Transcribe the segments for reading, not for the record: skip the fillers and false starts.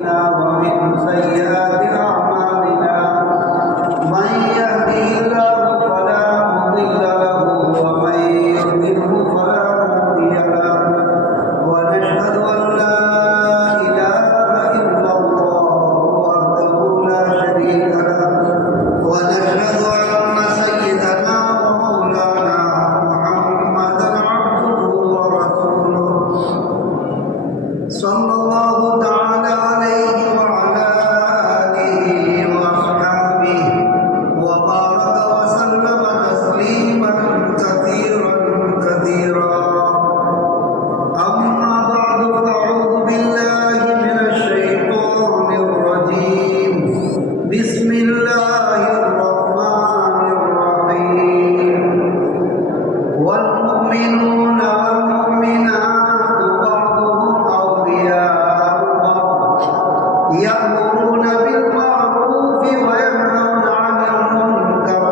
ومن سيئات أعمالنا من يهده الله فلا مضل له ومن يضلله فلا هادي له ونشهد أن لا إله إلا الله وحده لا شريك له ونشهد أن سيدنا ومولانا محمدا عبده ورسوله صلى الله تعالى عليه وعلى آله وأصحابه وبارك وسلم تسليما كثيرا كثيرا أما بعد فأعوذ بالله من الشيطان الرجيم بسم الله الرحمن الرحيم والمؤمنون والمؤمنات بعضهم أولياء بعض يأمرون بالمعروف وينهون عن المنكر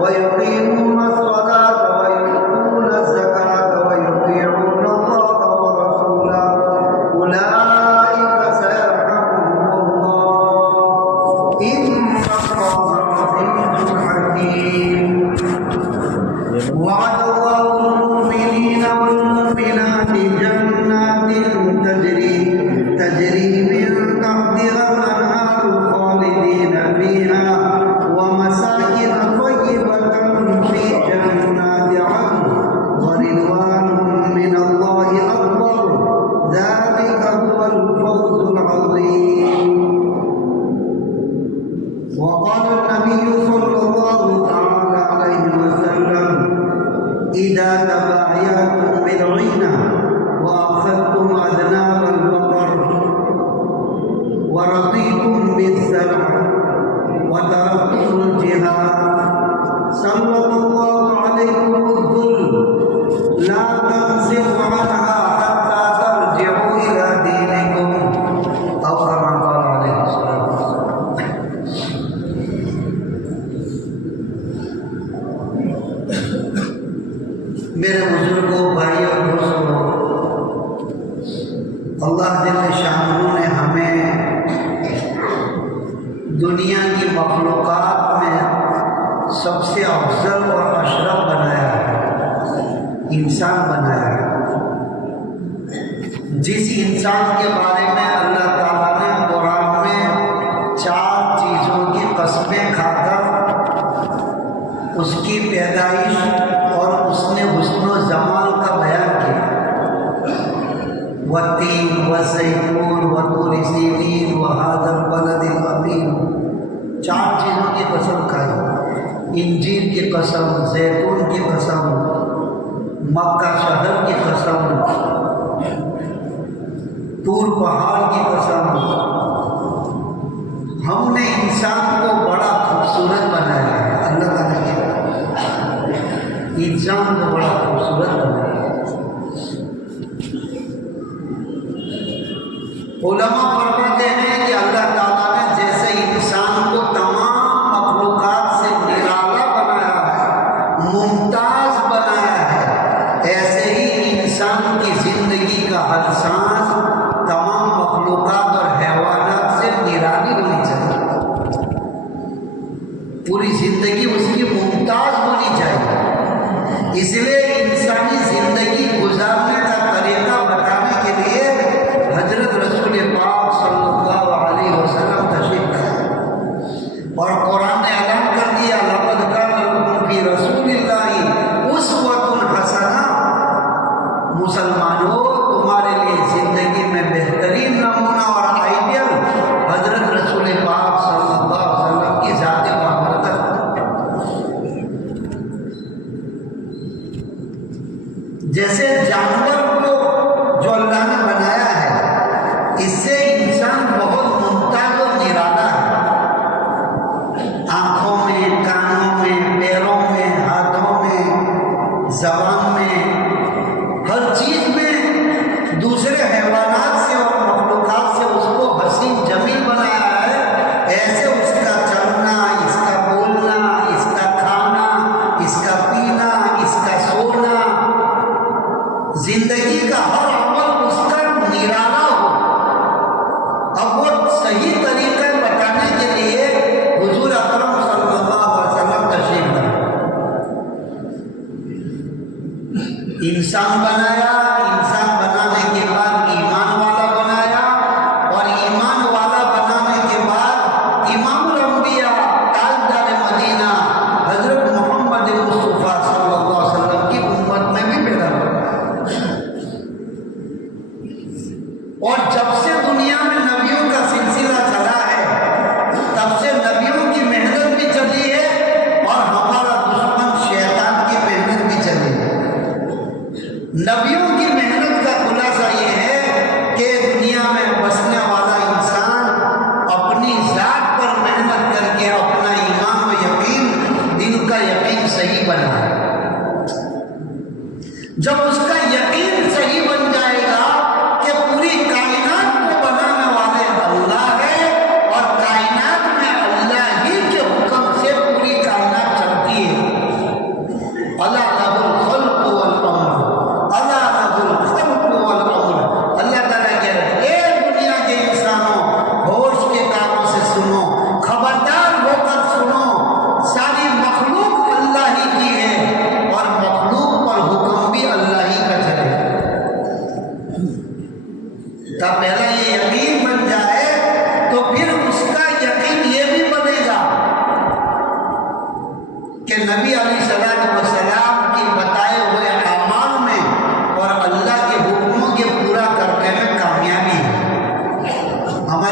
ويقيمون الصلاة ويؤتون الزكاة ويطيعون الله ورسوله أولئك سيرحمهم الله إن الله عزيز حكيم وعد الله المؤمنين والمؤمنات جنات تجري من تحتها الأنهار خالدين فيها ومساكن طيبة في جنات عدن ورضوان من الله أكبر ذلك هو الفوز العظيم. وقال النبي صلى الله تعالى عليه وسلم إذا تبايعتم بالعينة وأخذتم أذناب البقر ورضيتم بالسلع وتركتم الجهاد سلط الله عليكم الذل لا تنزعوا عنها حتى ترجعوا إلى دينكم أو كما قال عليه الصلاة والسلام. میرے بزرگوں بھائیوں دوستوں، اللہ جل شانہ نے ہمیں دنیا کی مخلوقات میں سب سے افضل اور اشرف بنایا ہے، انسان بنایا ہے. جس انسان کے بارے میں اللہ تعالیٰ نے قرآن میں 4 چیزوں کی قسمیں کھا کر اس کی پیدائش اور اس نے حسن و جمال کا بیان کیا. والتین والزیتون وطور سینین وہذا البلد الامین، 4 چیزوں کی قسم کھائی. انجیر کی قسم، زیتون کی قسم، مکہ شہر کی قسم، طور پہاڑ کی قسم. ہم نے انسان کو بڑا خوبصورت بنایا ہے. اللہ تعالیٰ نے انسان کو بڑا خوبصورت بنایا. علماء فرماتے ہیں کہ اللہ تعالیٰ نے جیسے انسان کو تمام مخلوقات سے نرالا بنایا ہے، ممتاز بنایا ہے، ایسے ہی انسان کی زندگی کا ہر سانس تمام مخلوقات اور حیوانات سے نرالی ہونی چاہیے. پوری زندگی اس کی ممتاز ہونی چاہیے. اس لیے انسانی زندگی گزارنے کا طریقہ بتانے کے لیے حضرت رسول پاک صلی اللہ علیہ وسلم تشریف لائے اور قرآن نے اعلان کر دیا لقد کان لکم فی رسول اللہ اسوۃ حسنہ. مسلمانوں، تمہارے لیے زندگی میں بہترین نمونہ اور آئیڈیل حضرت رسول پاک صلی اللہ علیہ وسلم کی ذات بابرکت. جیسے جانور کو جو اللہ نے بنایا ہے، اس سے انسان بہت ممتاز اور نرالا ہے. آنکھوں میں، کانوں میں، پیروں میں، ہاتھوں میں، زبان میں، ہر چیز میں دوسرے حیوانات سے اور مخلوقات سے اس کو حسین جمیل بنایا ہے. ایسے اس کا چلنا، اس کا بولنا، اس کا کھانا، اس کا پینا، اس کا سونا، زندگی کا ہر عمل اس کا نرالا ہو. اب وہ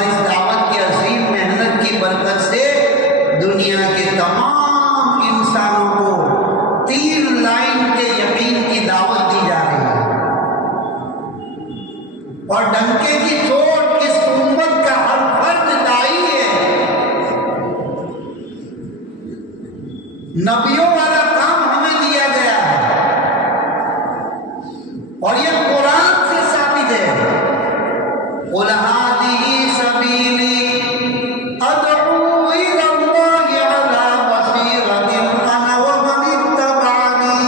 اور اس دعوت کی عظیم محنت کی برکت سے دنیا کے تمام انسانوں کو 3 لائن کے یقین کی دعوت دی جا رہی ہے، اور ڈنکے کی چوٹ اس امت کا ہر فرد دائی ہے۔ نبیوں والا کام ہمیں دیا گیا ہے، اور یہ قرآن سے ثابت ہے۔ قُلْ هَٰذِهِ سَبِيلِي أَدْعُو إِلَى اللَّهِ عَلَىٰ بَصِيرَةٍ أَنَا وَمَنِ اتَّبَعَنِي۔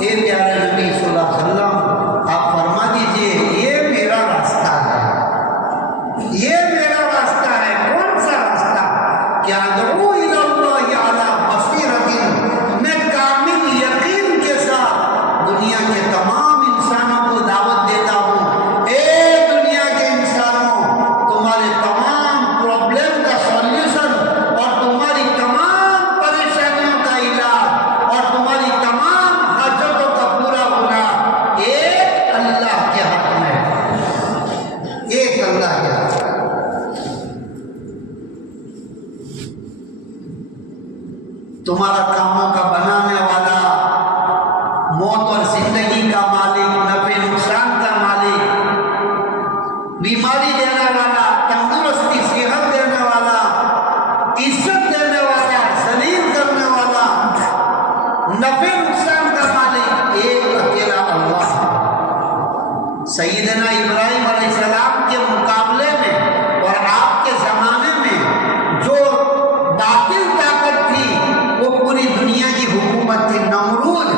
اے پیارے نبی صلی اللہ علیہ وسلم، آپ فرما دیجئے یہ میرا راستہ ہے، یہ میرا راستہ ہے۔ کون سا راستہ؟ کہ أَدْعُو إِلَى اللَّهِ عَلَىٰ بَصِيرَةٍ، میں کامل یقین کے ساتھ دنیا کے تمام انسانوں کو دعوت دیتا ہوں۔ اے دنیا کے انسانوں، تمہارے تمام پرابلم کا سولوشن اور تمہاری تمام پریشانیوں کا علاج اور تمہاری تمام حاجتوں کا پورا ہونا ایک اللہ کے ہاتھ میں ہے، ایک اللہ کے ہاتھ میں۔ تمہارا کاموں کا بنانے والا، موت اور زندگی کا مالک، نفع نقصان کا مالک، بیماری دینے والا، تندرستی صحت دینے والا، عزت دینے والا، ذلیل کرنے والا، نفع نقصان کا مالک ایک اکیلا اللہ ہے۔ سیدنا ابراہیم علیہ السلام کے مقابلے میں اور آپ کے زمانے میں جو باطل طاقت تھی وہ پوری دنیا کی حکومت تھی۔ نمرود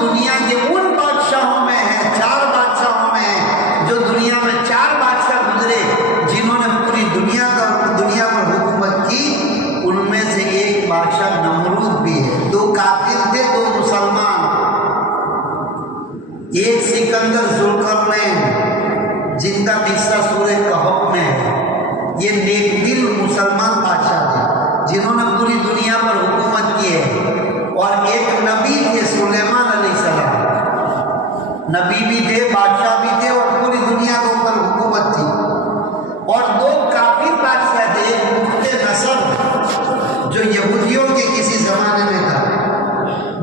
دنیا کے ان بادشاہوں میں ہے، 4 بادشاہوں میں ہے، جو دنیا میں 4 بادشاہ گزرے جنہوں نے پوری دنیا پر حکومت کی۔ ان میں سے ایک بادشاہ نمرود بھی ہے۔ 2 کافر تھے، 2 مسلمان۔ ایک سکندر ذوالقرنین، جن کا قصہ سورہ کہف میں ہے۔ یہ نیک دل مسلمان بادشاہ تھے جنہوں نے پوری دنیا پر حکومت کی ہے۔ اور ایک نبی تھے سلیمان علیہ السلام، نبی بھی تھے، بادشاہ بھی تھے، اور پوری دنیا کے اوپر حکومت تھی۔ اور 2 کافر بادشاہ تھے، بخت نصر جو یہودیوں کے کسی زمانے میں تھا،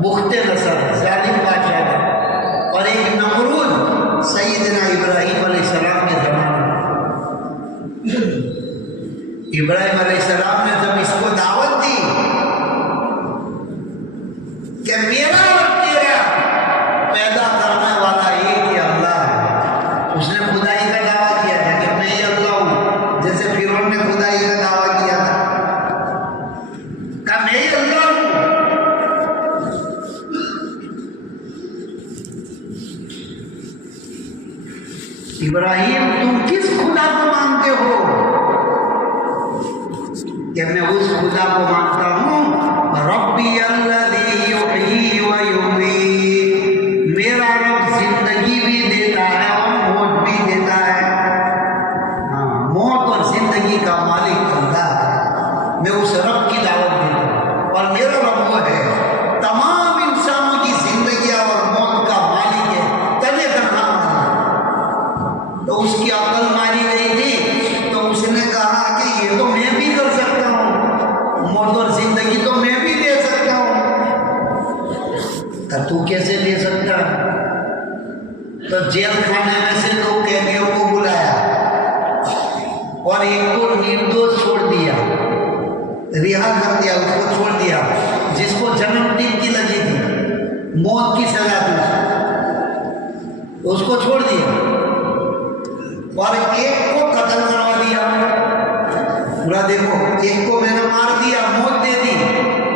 بخت نصر ظالم بادشاہ تھا، اور ایک نمرود سیدنا ابراہیم علیہ السلام کے زمانے میں۔ ابراہیم علیہ السلام نے جب اس کو دعوت دی کہ میرا اور تیرا پیدا کرنے والا ایک ہی اللہ ہے، اس نے خدائی کا دعویٰ کیا تھا کہ میں ہی اللہ ہوں، جیسے فرعون نے خدائی کا دعویٰ کیا تھا، کہا میں ہی اللہ ہوں۔ ابراہیم تم کس خدا کو مانتے ہو؟ کہ میں اس خدا کو مانتا ہوں، ربی الذی یحیی و یمیت، میرا رب زندگی بھی دیتا ہے اور موت بھی دیتا ہے۔ موت اور زندگی کا مالک اللہ ہے، میں اس رب کی دعوت دیتا ہوں، اور میرا رب وہ ہے تمام انسانوں کی زندگی اور موت کا مالک ہے، تنے تنہا مالک۔ تو اس کی عقل ماری گئی تھی، تو اس نے کہا کہ یہ تو میں بھی کر سکتا ہوں، موت اور زندگی تو میں بھی دے سکتا ہوں۔ تو کیسے دے سکتا؟ تو جیل خانے میں سے 2 قیدیوں کو بلایا اور ایک کو نردوش چھوڑ دیا، رہا کر دیا، اس کو چھوڑ دیا، جس کو جنم ٹیم کی لگی تھی، موت کی سزا تھی، اس کو چھوڑ دیا، اور ایک کو قتل کروا دیا۔ پورا دیکھو، ایک کو میں نے مار دیا، موت دے دی،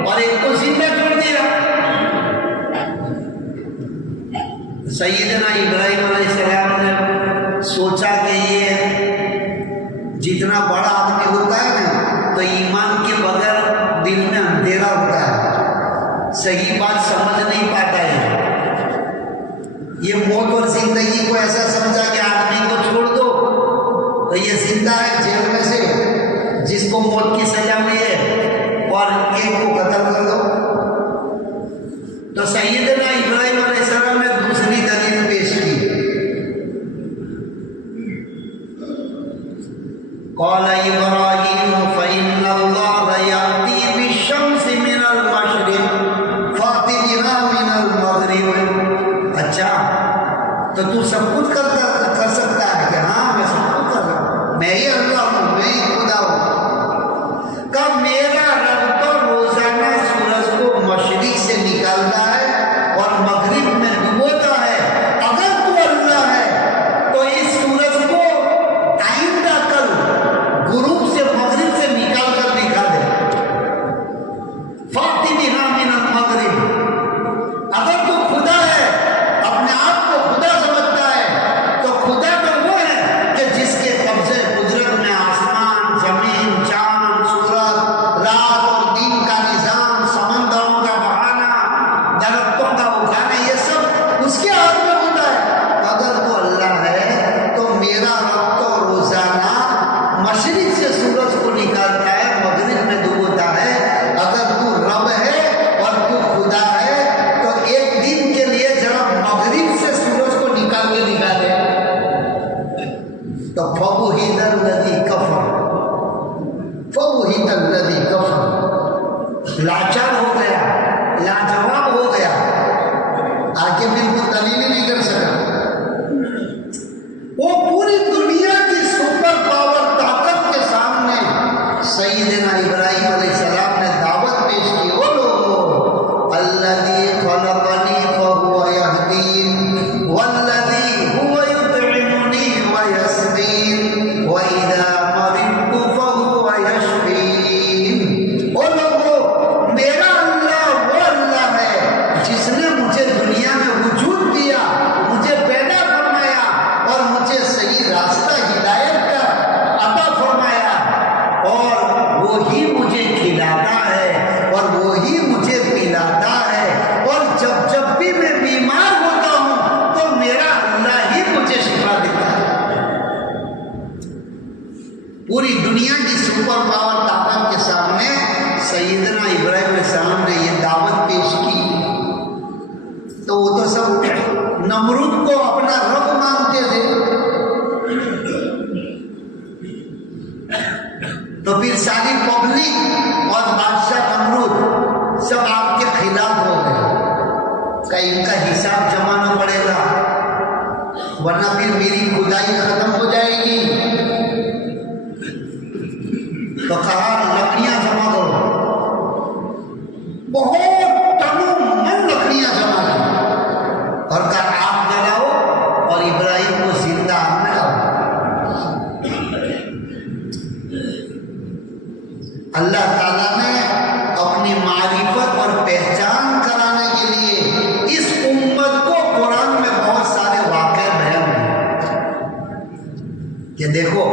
اور ایک کو زندہ چھوڑ دیا۔ سیدنا ابراہیم علیہ السلام نے سوچا کہ یہ جتنا بڑا آدمی ہوتا ہے نا، تو ایمان کے بغیر دل میں اندھیرا ہوتا ہے، صحیح بات سمجھ نہیں پاتا ہے۔ یہ موت اور زندگی کو ایسا سمجھا کہ آدمی کو چھوڑ دو تو یہ زندہ ہے جیل میں سے، جس کو موت کی سزا ملی ہے، اور ایک کو قتل کر دو۔ تو سیدنا ابراہیم علیہ السلام نے دوسری دلیل پیش کی قال ابراہیم فإن اللہ یأتی بالشمس من المشرق فأت بہا من المغرب. اچھا تو تو سب کچھ کر سکتا ہے کہ ہاں میں سب کچھ کر رہا ہوں، میں ہی اللہ ہوں، میں ہی خدا ہوں. کب میرا رب تو روزانہ سورج کو مشرق سے نکالتا ہے اور مغرب میں ڈبوتا ہے. اگر تو اللہ ہے تو اس سورج کو آئندہ کل غروب سے مغرب سے نکال کر دکھا دے. فأت بہا من المغرب. اگر تو خدا ہے، اپنے آپ کو خدا سمجھتا ہے، تو خدا تو وہ ہے کہ جس کے قبضے قدرت میں آسمان، زمین، چاند، سورج، رات اور دن کا نظام، سمندروں کا بہانا، درختوں کا اگانا، یہ سب اس کے ہاتھ میں ہوتا ہے. اگر وہ اللہ ہے تو میرا رب تو روزانہ مشرق سے سورج کو نکالتا ہے، مغرب میں ڈبوتا ہے. اگر تو رب ہے اور تو خدا ہے تو ایک دن کے لیے ذرا مغرب سے سورج کو نکال کے دکھا دے. تو فبہت الذی کفر، فبہت الذی کفر، لاچار ہو گیا، لاجواب ہو گیا، آگے بالکل دلیل نہیں کر سکا. وہ پوری دنیا کی سپر پاور طاقت کے سامنے سیدنا ابراہیم علیہ السلام نے دعوت پیش کی. وہ لوگوں الذی خلقنی فہو یہدین والذی هو یطعمنی ویسقین وإذا مرضت فہو یشفین. وہ لوگوں میرا اللہ وہ اللہ ہے جس نے مجھے دنیا میں وجود دیا، مجھے پیدا فرمایا اور مجھے صحیح راستہ ہدایت کا عطا فرمایا، اور وہی مجھے کھلاتا ہے اور وہی مجھے پلاتا ہے. اور جب بھی میں بیمار ہوتا ہوں تو میرا اللہ ہی مجھے شفا دیتا ہے. پوری دنیا کی سپر پاور طاقت کے سامنے سیدنا ابراہیم علیہ السلام نے یہ دعوت پیش کی. تو وہ تو سب نمرود کو اپنا رب مانتے تھے. تو پھر ساری پبلک اور بادشاہ نمرود سب آپ کے خلاف ہو گئے کہ ان کا حساب جمانا پڑے گا ورنہ پھر میری خدائی ختم ہو جائے گی. تو کہا لکڑیاں جمع کرو. بہت ٹنوں من لکڑیاں جمع کرو اور کہا آگ جلاؤ اور ابراہیم کو زندہ آگ میں ڈالو. اللہ تعالیٰ نے اپنی معرفت اور پہچان کرانے کے لیے اس امت کو قرآن میں بہت سارے واقعے بیان ہیں کہ دیکھو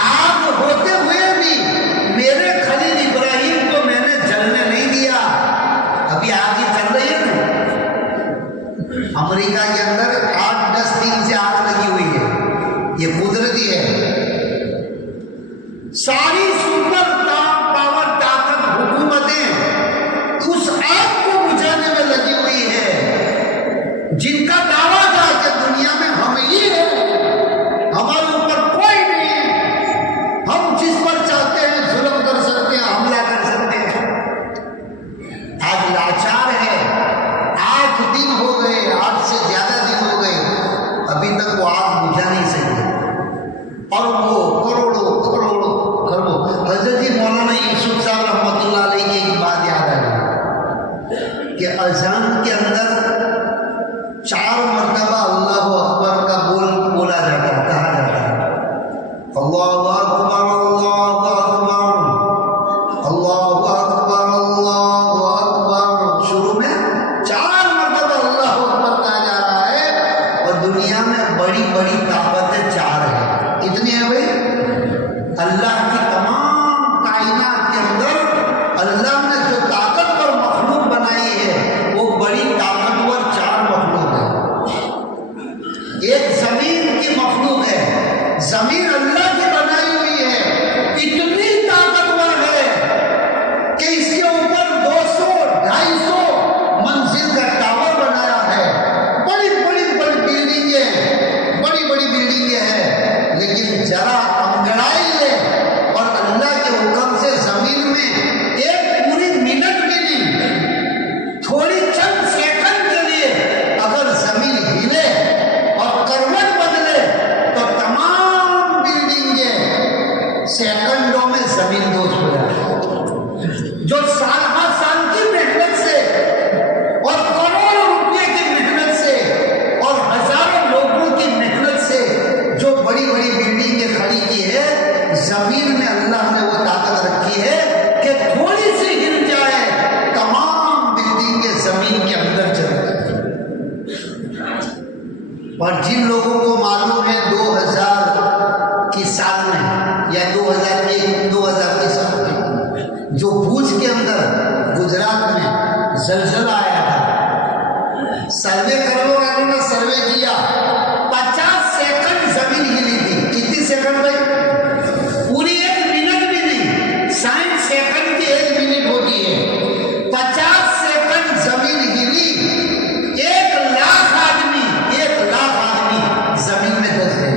آگ ہوتے ہوئے بھی میرے خلیل ابراہیم کو میں نے جلنے نہیں دیا. ابھی آگ ہی چل رہی ہے نا، امریکہ کے اندر 8-10 دن سے آگ لگی ہوئی ہے، یہ قدرتی ہے. ساری سپر پاور طاقت حکومتیں اس آگ کو بجھانے میں لگی ہوئی ہے جن کا دعویٰ تھا کہ دنیا میں ہم ہی ہیں، ہمارے اوپر کوئی نہیں ہے، ہم جس پر چاہتے ہیں ظلم کر سکتے ہیں، حملہ کر سکتے ہیں. آج لاچار ہے. 8 دن ہو گئے، 8 سے زیادہ دن ہو گئے، ابھی تک وہ آگ بجھا نہیں سکے. اور وہ کروڑوں سیکنڈوں میں زمین دوز ہو جاتی، جو سال ہر سال کی محنت سے اور کروڑوں روپے کی محنت سے اور ہزاروں لوگوں کی محنت سے جو بڑی بڑی بلڈنگیں کھڑی کی ہے، زمین میں اللہ نے وہ طاقت رکھی ہے کہ تھوڑی سی ہل جائے تمام بلڈنگیں زمین کے اندر چل جاتی۔ اور جن لوگوں کو معلوم ہے 2000 کی سال میں یا 2001 کی سال میں جو بھوج کے اندر گجرات میں زلزلہ آیا تھا، سروے کرو والوں نے سروے کیا، 50 سیکنڈ زمین ہلی تھی۔ کتنی سیکنڈ بھائی؟ پوری 1 منٹ بھی نہیں، 60 سیکنڈ کی 1 منٹ ہوتی ہے۔ 50 سیکنڈ زمین ہلی، 1 لاکھ آدمی زمین میں دھس گئے،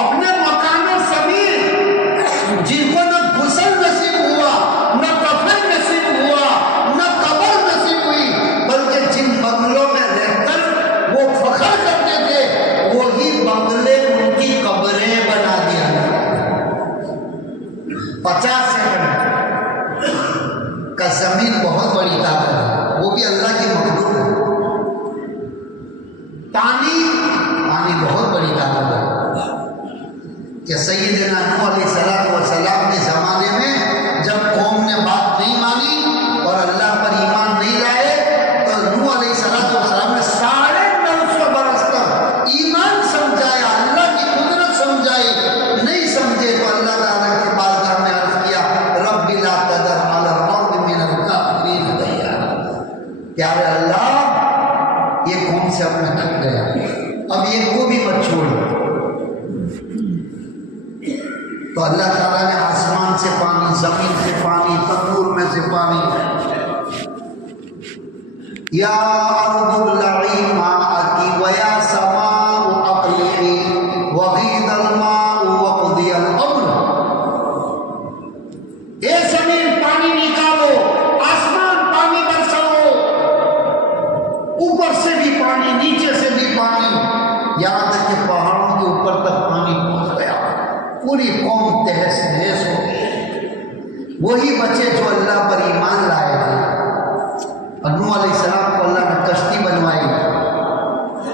اپنے مکانوں سمیت، جن کو نہ غسل نصیب ہوا، نہ کفن نصیب ہوا، نہ قبر نصیب ہوئی، بلکہ جن بنگلوں میں رہ کر وہ فخر کرتے تھے وہی بنگلے ان کی قبریں بنا دیا۔ 50 سیکنڈ کا زمین بہت بڑی طاقت ہے، وہ بھی اللہ کی مخلوق ہے۔ پانی بہت بڑی طاقت ہے کہ سیدنا نوح علیہ السلام کے زمانے میں جب قوم نے بات نہیں مانی اور اللہ پر ایمان نہیں لائے تو نوح علیہ السلام نے 950 برس تک ایمان سمجھایا، اللہ کی قدرت سمجھائی، نہیں سمجھے تو اللہ تعالیٰ کے بارگاہ میں عرض کیا رب لا تذر علی الارض من الکافرین دیارا، پیارے اللہ یہ قوم سے اب میں تھک گیا، اب یہ کو بھی مت چھوڑ۔ تو اللہ تعالیٰ نے آسمان سے پانی، زمین سے پانی، تنور میں سے پانی، یا ارض ابلعی ماءکی ویا سماء اقلعی وغیض الماء وقضی الامر، اے زمین پانی نکالو، آسمان پانی برساؤ، اوپر سے بھی پانی، نیچے سے بھی پانی، یہاں تک کہ پہاڑوں کے اوپر تک پانی پہنچ گیا، پوری قوم تہس نہس ہو گئی۔ وہی بچے جو اللہ پر ایمان لائے تھے، اور نوح علیہ السلام کو اللہ نے کشتی بنوائی،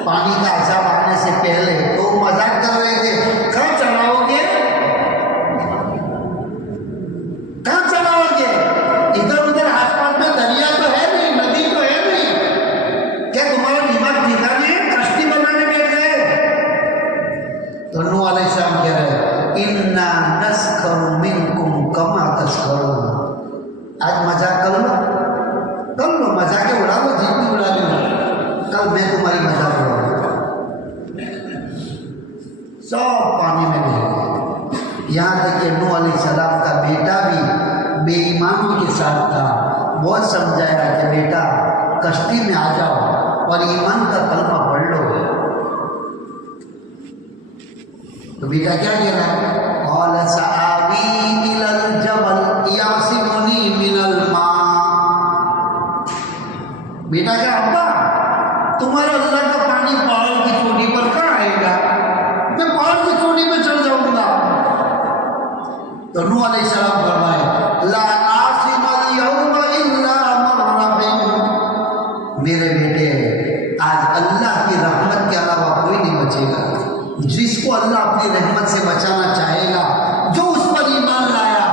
پانی کا عذاب آنے سے پہلے تو مذاق کر رہے تھے، کہاں چلاؤ گے، کہاں چلاؤ گے، ادھر ادھر آس پاس میں دریا تو ہے نہیں، ندی تو ہے نہیں، کیا تمہارا دماغ ٹھکانے ہے، کشتی بنانے بیٹھ گئے؟ تو نوح علیہ السلام کہہ رہے اِنَّا نَسْخَرُ مِنْكُمْ كَمَا تَسْخَرُونَ، آج مذاق کر لو مذاق اڑا لو، جتنی اڑا لو، کل میں تمہاری مذاق اڑاؤں گا۔ سب پانی میں بہہ گئے، یہاں تک کہ نوح علیہ السلام کا بیٹا بھی بے ایمانوں کے ساتھ تھا، بہت سمجھایا کہ بیٹا کشتی میں آ جاؤ اور ایمان کا کلمہ پڑھ لو، تو بیٹا کیا کہہ رہا ہے، قال سآوی الی الجبل یعصمنی من الماء، بیٹا کہا ابا تمہارا اللہ کا پانی پہاڑ کی چوٹی پر کہاں آئے گا، میں پہاڑ کی چوٹی پہ چڑھ جاؤں گا۔ تو نوح علیہ السلام فرمائے لا عاصم اليوم الا من رحم، میرے بیٹے آج اللہ کی رحمت کے علاوہ کوئی نہیں بچے گا، جس کو اللہ اپنی رحمت سے بچانا چاہے گا، جو اس پر ایمان لایا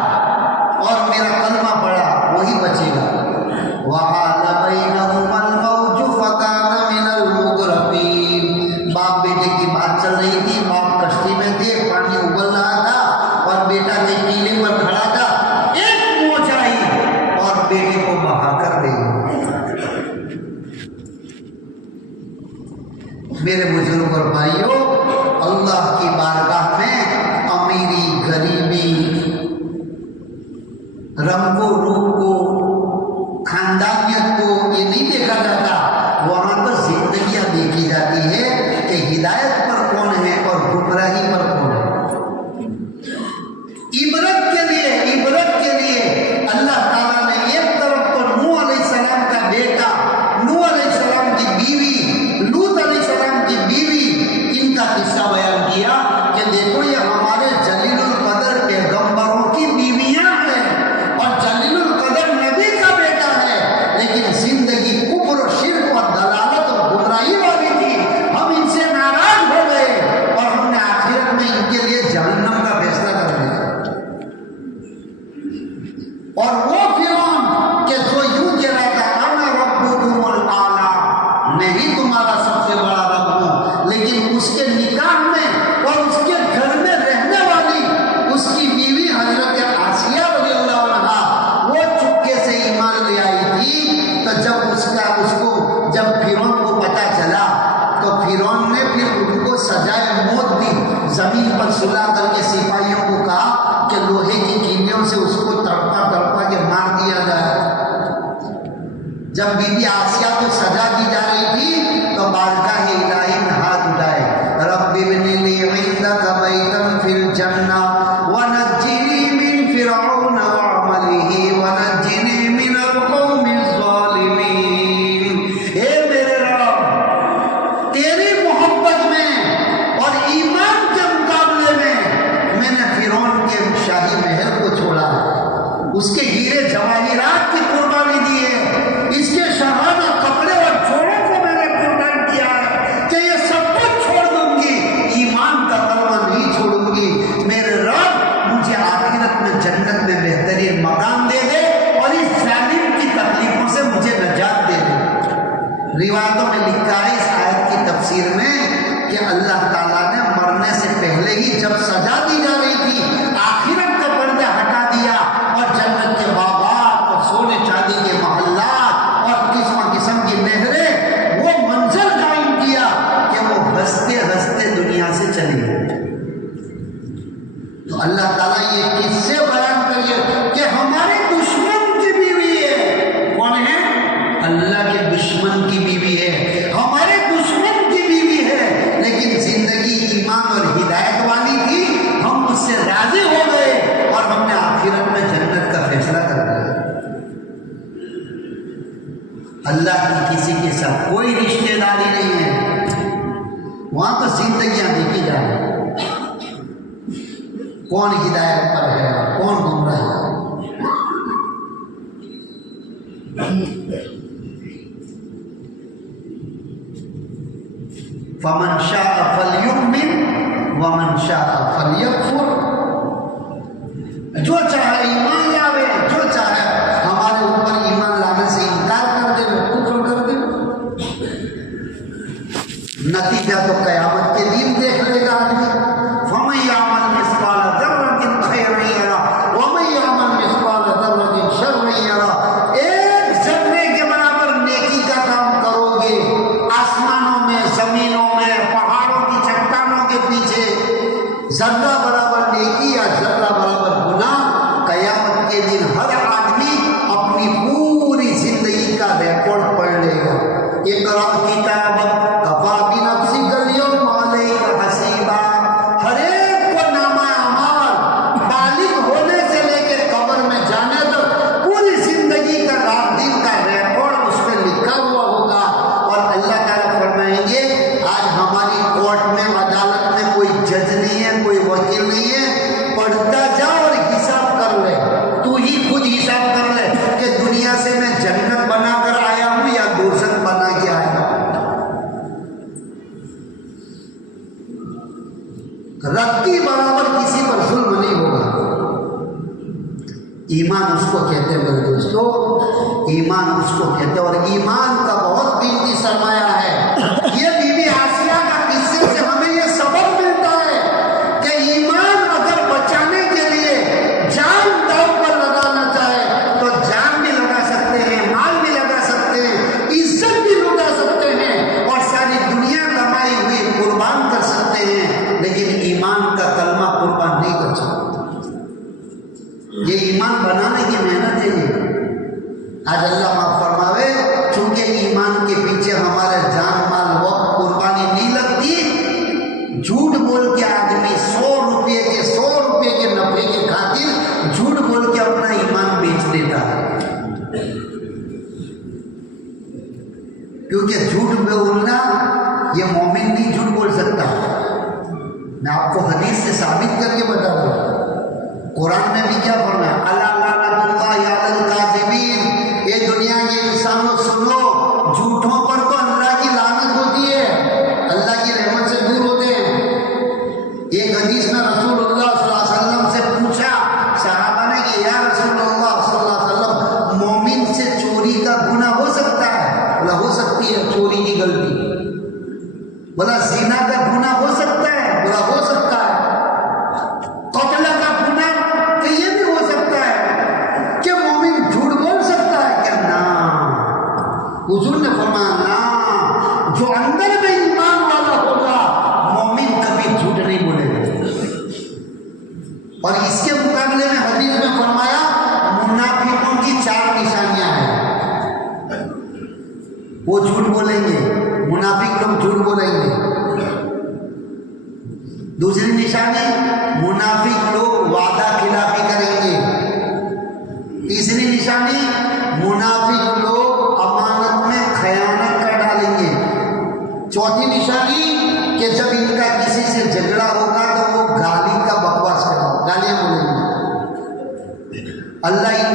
اور میرا کلمہ پڑھا وہی بچے گا۔ وَحَالَ بَيْنَهُمَا الْمَوْجُ فَكَانَ مِنَ الْمُغْرَقِينَ، باپ بیٹے کی بات چل رہی تھی، باپ کشتی میں تھے، پانی ابل رہا تھا اور بیٹا کے کیلے پر کھڑا تھا، ایک موج آئی اور بیٹے کو بہا کر گئی۔ میرے بزرگ اور بھائیوں، اللہ کی بارگاہ میں امیری، غریبی، رنگ و روپ کو، خاندانیت کو یہ نہیں دیکھا جاتا، وہاں پر زندگیاں دیکھی جاتی ہے کہ ہدایت پر کون ہے اور گمراہی پر کون ہے۔ عبرت کے لیے اللہ تعالیٰ نے ایک طرف پر نوح علیہ السلام کا بیٹا، نوح علیہ السلام کی بیوی، لوط علیہ السلام کی بیوی، ان کا قصہ بیان کیا کہ دیکھو یہ ہمارے جلیل القدر اس کے ہیرے جواہرات کی قربانی دی ہے، اس کے شہانہ کپڑے اور جوڑوں کو میں نے قربان کیا ہے کہ یہ سب کچھ چھوڑ دوں گی، ایمان کا کلمہ نہیں چھوڑوں گی۔ میرے رب مجھے آخرت میں جنت میں بہترین مقام دے دے اور اس ظالم کی تکلیفوں سے مجھے نجات دے دے۔ روایتوں میں لکھا ہے اس آیت کی تفسیر میں کہ اللہ تعالیٰ نے مرنے سے پہلے ہی جب سزا دی جا رہی تھی آخرت کا پردہ ہٹا دیا اور جنت کے باغات اور سونے چاندی کے محلات اور قسم قسم کی نہریں وہ منظر قائم کیا کہ وہ ہنستے ہنستے دنیا سے چلی گئی۔ تو اللہ تعالیٰ یہ کس سے بیان کریے کہ ہمارے دشمن کی بیوی ہے، کون ہے؟ اللہ کے دشمن کی بیوی ہے، ہمارے دشمن کی بیوی ہے، لیکن زندگی ایمان اور ہدایت والی تھی، ہم اس سے راضی ہو گئے اور ہم نے آخرت میں جنت کا فیصلہ کر دیا۔ اللہ کی کسی کے ساتھ کوئی رشتہ داری نہیں ہے، وہاں تو زندگیاں دیکھی جائیں کون ہدایت پر ہے کون گمراہ ہے۔ فمن شاء فلیؤمن ومن شاء فلیکفر، جو چاہے ایمان لاوے، جو چاہے ہمارے اوپر ایمان لانے سے انکار کر دے، کفر کر دے، نتیجہ تو قیامت کے دن دیکھ لے گا آدمی۔ فمن یعمل مثقال ذرۃ خیرا یرہ ومن یعمل مثقال ذرۃ شرا یرہ، ایک ذرے کے برابر نیکی کا کام کرو گے، آسمانوں میں، زمینوں میں، پہاڑوں کی چٹانوں کے پیچھے ذرہ برابر نیکی یا ذرہ برابر گناہ، قیامت کے دن ہر آدمی اپنی پوری زندگی کا ریکارڈ پڑھ لے گا۔ اقرأ کتابک کفیٰ بنفسک الیوم علیک حسیبا، ہر ایک کو نامہ اعمال بالغ ہونے سے لے کے قبر میں جانے تک پوری زندگی کا رات دن کا ریکارڈ اس میں لکھا ہوا ہوگا۔ اور اللہ تعالیٰ فرمائیں گے آج ہماری کورٹ میں، عدالت میں کوئی جج نہیں ہے، کوئی وکیل نہیں ہے، پڑھتا جا اور حساب کر لے، تو ہی خود حساب کر لے کہ دنیا سے میں جنت بنا کر آیا ہوں یا دوزخ بنا کے آیا ہوں۔ رتی برابر کسی پر ظلم نہیں ہوگا۔ ایمان اس کو کہتے ہیں میرے دوستو، ایمان اس کو کہتے ہیں، اور ایمان کا بہت قیمتی سرمایہ ہے۔ یہ بی بی آسیہ کا قصے سے ہمیں یہ سبق ملتا ہے کہ ایمان اگر بچانے کے لیے جان داؤ پر لگانا چاہے تو جان بھی لگا سکتے ہیں، مال بھی لگا سکتے ہیں، عزت بھی لٹا سکتے ہیں اور ساری دنیا کمائی ہوئی قربان کر سکتے ہیں، لیکن ایمان کا کلمہ قربان نہیں کر سکتے۔ یہ ایمان بنانے کی محنت ہے۔ یہ آج اللہ معاف فرماوے، چونکہ ایمان کے پیچھے ہمارے جان مال وقت قربانی نہیں لگتی، جھوٹ بول کے آدمی 100 روپے کے نفع کے خاطر جھوٹ بول کے اپنا ایمان بیچ دیتا ہے، کیونکہ جھوٹ بولنا یہ مومن نہیں جھوٹ بول سکتا۔ میں آپ کو حدیث سے ثابت کر کے بتا دوں، قرآن میں بھی کیا فرمایا، الا لعنۃ اللہ علی الکاذبین، یہ دنیا کے انسانوں سنو، جھوٹوں پر تو اللہ کی لعنت ہوتی ہے، اللہ کی رحمت سے دور ہوتے ہیں۔ ایک حدیث میں رسول اللہ صلی اللہ علیہ وسلم سے پوچھا صحابہ نے کہ یا رسول اللہ صلی اللہ علیہ وسلم، مومن سے چوری کا گناہ ہو سکتا ہے؟ بولا ہو سکتی ہے چوری کی غلطی۔ بولا زنا کا گناہ ہو سکتا ہے؟ بولا ہو سکتا ہے۔ قتل کا گناہ کہ یہ بھی ہو سکتا ہے کہ مومن جھوٹ بول سکتا ہے کیا؟ نا، حضور نے فرمایا نا، جو اندر میں ایمان والا ہوگا مومن کبھی جھوٹ نہیں بولے گا۔ اور اس کے مقابلے میں حدیث میں فرمایا منافقوں کی 4 نشانیاں ہیں، وہ جھوٹ بولیں گے، منافق لوگ جھوٹ بولیں گے۔ دوسری نشانی، منافق لوگ وعدہ خلافی کریں گے۔ تیسری نشانی، منافق لوگ امانت میں خیانت کر ڈالیں گے۔ چوتھی نشانی کہ جب ان کا کسی سے جھگڑا ہوگا تو وہ گالی کا بکواس کریں گے، گالیاں بولیں گے۔ اللہ ان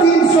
300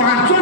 5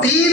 3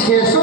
600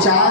4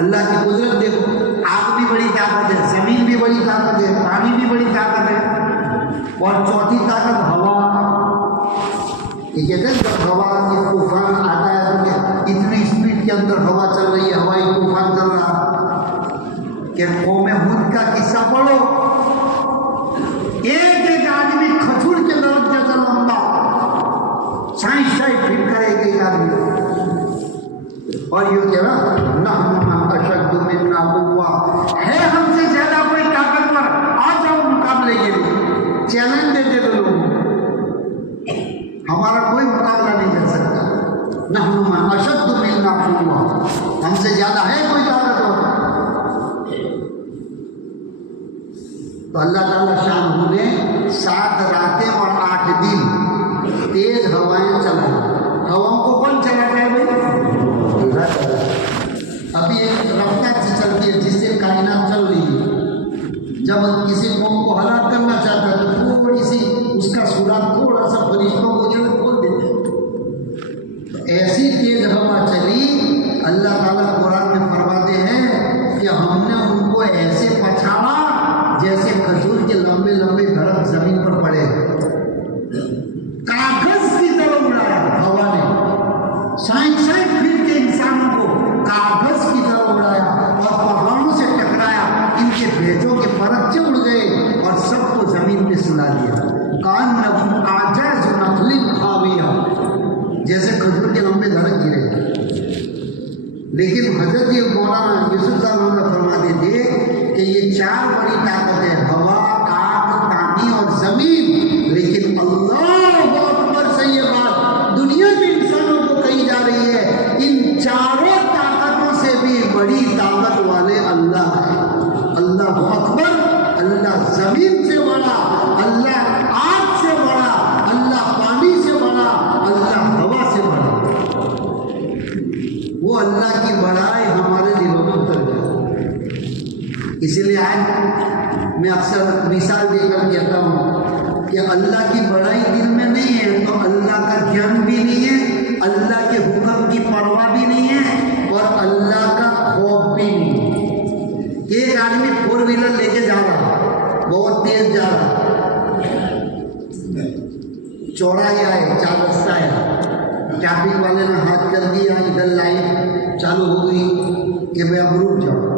اللہ کی قدرت دیکھو، آگ بھی بڑی طاقت ہے، زمین بھی بڑی طاقت ہے، پانی بھی بڑی طاقت ہے، اور چوتھی طاقت ہوا۔ یہ کہتے ہیں جب ہوا کی طوفان آتا ہے تو اتنی اسپیڈ کے اندر ہوا چل رہی ہے، ہوائی طوفان چل رہا کہ قوم ہود کا قصہ پڑھو، ایک ایک آدمی کھجور کے درخت جیسا لمبا 60 فٹ کا ایک آدمی، اور یہ کہہ رہا نحن من اشد منا قوة، ہے ہم سے زیادہ کوئی طاقتور، آ جاؤ مقابلے کے لیے، چیلنج دیتے تھے لوگ، ہمارا کوئی مقابلہ نہیں کر سکتا، نحن من اشد منا قوة، ہم سے زیادہ ہے کوئی طاقتور۔ تو اللہ تعالیٰ شاہ نے 7 راتیں اور 8 دن تیز ہوائیں چلائی۔ ہواؤں کو کون چلاتا ہے بھائی؟ ابھی ایک رفتار سے چلتی ہے جس سے کائنات چل رہی ہے، جب کسی قوم کو ہلاک کرنا چاہتا ہے تو تھوڑی سی اس کا سراغ تھوڑا سا فرشتوں کو جو کھول دیتے ہیں، ایسی تیز ہوا چلی، اللہ تعالیٰ قرآن میں فرماتے ہیں کہ ہم نے ان کو ایسے پچھاڑا جیسے کھجور کے لمبے لمبے درخت زمین پر پڑے، کاغذ کی طرح اڑایا ہوا نے، 60 فٹ کے انسانوں کو کاغذ کی طرح اڑایا اور پہاڑوں سے ٹکرایا، ان کے بھیجوں کے پرچے اڑ گئے اور سب کو زمین پہ سلا دیا، کأنہم اعجاز نخل خاویہ، جیسے کھجور کے لمبے درخت گرے۔ لیکن حضرت مولانا یوسف صاحب فرماتے تھے کہ یہ 4 بڑی طاقت ہے، ہوا، آگ، پانی اور زمین، لیکن اللہ اکبر سے یہ بات دنیا کے انسانوں کو کہی جا رہی ہے، ان 4 طاقتوں سے بھی بڑی طاقت والے اللہ ہے۔ اللہ اکبر، اللہ زمین سے بڑا، اللہ آگ سے بڑا، اللہ پانی سے بڑا، اللہ ہوا سے بڑا۔ وہ اللہ کی بڑائی ہمارے دلوں میں اتر جائے۔ اسی لیے آج میں اکثر مثال دے کر کہتا ہوں کہ اللہ کی بڑائی دل میں نہیں ہے تو اللہ کا دھیان بھی نہیں ہے، اللہ کے حکم کی پرواہ بھی نہیں ہے، اور اللہ کا خوف بھی نہیں ہے۔ ایک آدمی 4 ویلر لے کے جا رہا، بہت تیز جا رہا، چوڑائی آئے، 4 رستہ ہے، ٹریفک والے نے ہاتھ کر دیا، ادھر لائٹ چالو ہو گئی کہ بھائی اب رک جاؤ،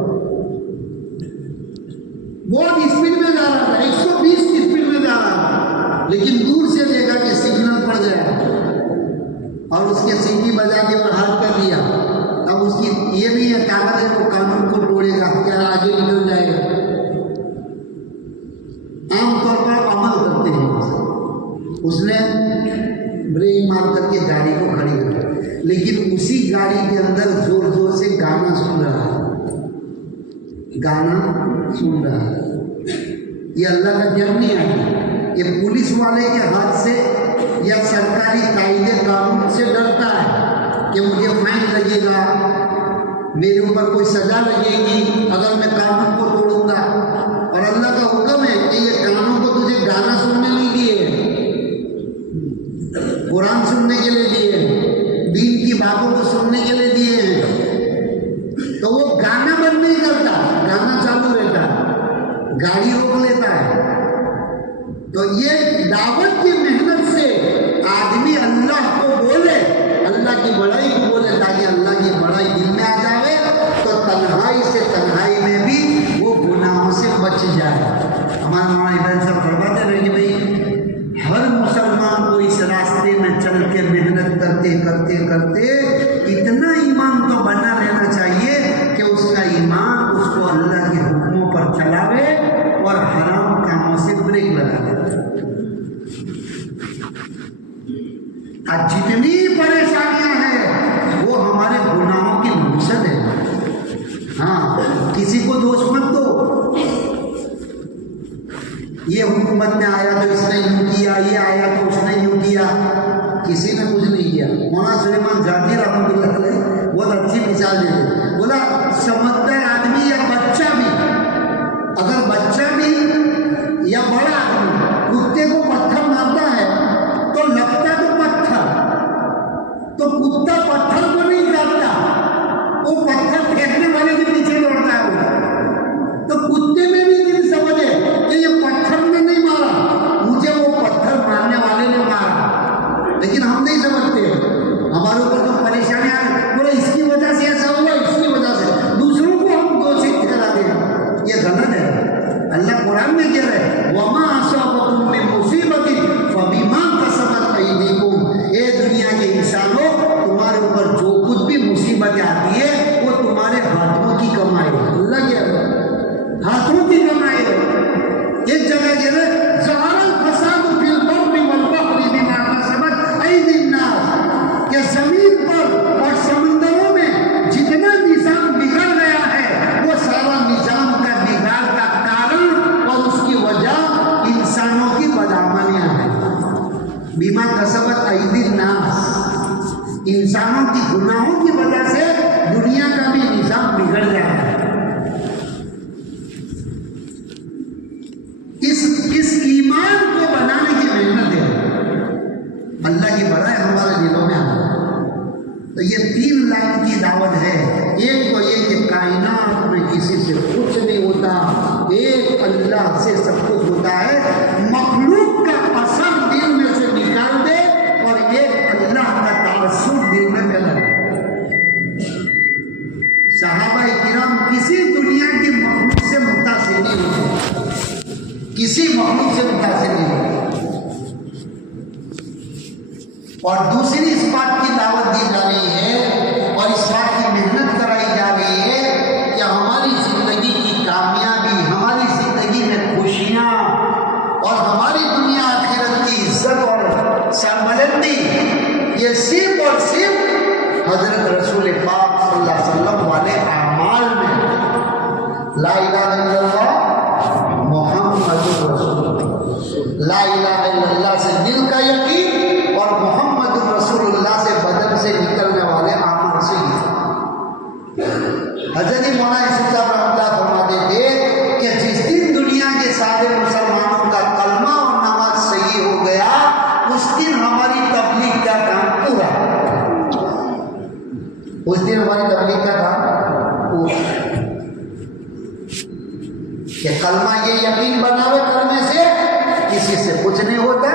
بہت اسپیڈ میں جا رہا تھا، 120 کی اسپیڈ میں جا رہا تھا، لیکن دور سے دیکھا کہ سگنل پڑ گیا اور اس کے سیٹی بجا کے اور ہاتھ کر دیا۔ اب اس کی یہ نہیں ہے طاقت ہے وہ قانون کو توڑے گا، کیا آگے نکل جائے گا۔ عام طور پر عمل کرتے ہیں، اس نے بریک مار کر کے گاڑی کو کھڑی کر دیا، لیکن اسی گاڑی کے اندر زور زور سے گانا سن رہا ہے، گانا سن رہا ہے۔ یہ اللہ کا دھیان نہیں آتا، یہ پولیس والے کے ہاتھ سے یا سرکاری قاعدے قانون سے ڈرتا ہے کہ مجھے فائن لگے گا، میرے اوپر کوئی سزا لگے گی اگر میں قانون کو توڑوں گا۔ اور اللہ کا حکم ہے کہ یہ قانون کو تجھے گانا سننے نہیں دیے، قرآن سننے کے لیے دیے، دین کی باتوں کو سننے کے لیے دیے ہیں۔ تو وہ گانا بند نہیں کرتا، گانا چالو رہتا ہے، گاڑی روک لیتا ہے۔ تو یہ دعوت کی محنت سے آدمی اللہ کو بولے، اللہ کی بڑائی کو بولے، تاکہ اللہ کی بڑائی دل میں آ جائے، تو تنہائی سے تنہائی میں بھی وہ گناہوں سے بچ جائے۔ ہمارے مولانا ابراہیم صاحب فرماتے رہے کہ بھائی ہر مسلمان کو اس راستے میں چل کے محنت کرتے کرتے کرتے اتنا ایمان تو بنا رہنا چاہیے کہ اس کا ایمان اس کو اللہ کے حکموں پر چلاوے اور حرام کاموں سے بریک لگا دے۔ آج جتنی پریشانیاں ہیں وہ ہمارے گناہوں کی نوشت ہے۔ ہاں، کسی کو دوش مت دو، یہ حکومت میں آیا تو اس نے یوں کیا، یہ آیا تو اس نے یوں کیا، کسی نے کچھ نہیں کیا۔ مولانا سلیمان جاتی رحمۃ اللہ علیہ بہت اچھی مثال دیتے، بولا سمجھدار آدمی یا بچہ بھی، اگر بچہ بھی یا بڑا آدمی کتے کو پتھر مارتا ہے تو لگتا تو پتھر، تو کتا پتھر کو نہیں کاٹتا، وہ پتھر پھینکنے والے کے اللہ کی ہاتھوں کی کمائی ہے. ایک جگہ کہہ رہے ظہر الفساد فی البر والبحر بما کسبت ایدی الناس کہ زمین پر اور سمندروں میں جتنا نظام بگڑ گیا ہے وہ سارا نظام کا بگاڑ کا کارن اور اس کی وجہ انسانوں کی بدعملیاں ہیں. بما کسبت ایدی الناس انسانوں کی گناہوں کی وجہ سے دنیا کا بھی نظام بگڑ گیا ہے. اس ایمان کو بنانے کی محنت ہے اللہ کی بڑا ہے ہمارے دلوں میں. تو یہ 3 لائن کی دعوت ہے. ایک تو یہ کہ کائنات میں کسی سے کچھ نہیں ہوتا, ایک اللہ سے سب کچھ ہوتا ہے. مخلوق کا اثر دل میں سے نکال دے اور ایک اللہ کا تعصب دل میں پیدا کر. صحابہ کرام کسی دنیا کی مخلوق سے متاثر نہیں ہوتے, کسی مخلوق سے متاثر نہیں ہوتے. اور دوسری اس بات کی دعوت دی جا رہی ہے اور اس بات کی محنت کرائی جا رہی ہے کہ ہماری زندگی کی کامیابی, ہماری زندگی میں خوشیاں اور ہماری دنیا آخرت کی عزت اور سربلندی یہ صرف اور صرف حضرت رسول پاک صلی اللہ علیہ وسلم والے اعمال میں. لا الہ الا اللہ محمد رسول اللہ. لا الہ الا اللہ سے دل کا یقین اور محمد رسول اللہ سے بدن سے نکلنے والے اعمال سے. حضرت مولانا یوسف صاحب رحمۃ اللہ فرماتے تھے کہ جس دن دنیا کے سارے مسلمانوں کا کلمہ اور نماز صحیح ہو گیا اس دن ہماری تبلیغ کا کام پورا. اس دن ہماری تبلیغ کا کام پورا کہ کلمہ یہ یقین بناوے کرنے سے کسی سے کچھ نہیں ہوتا,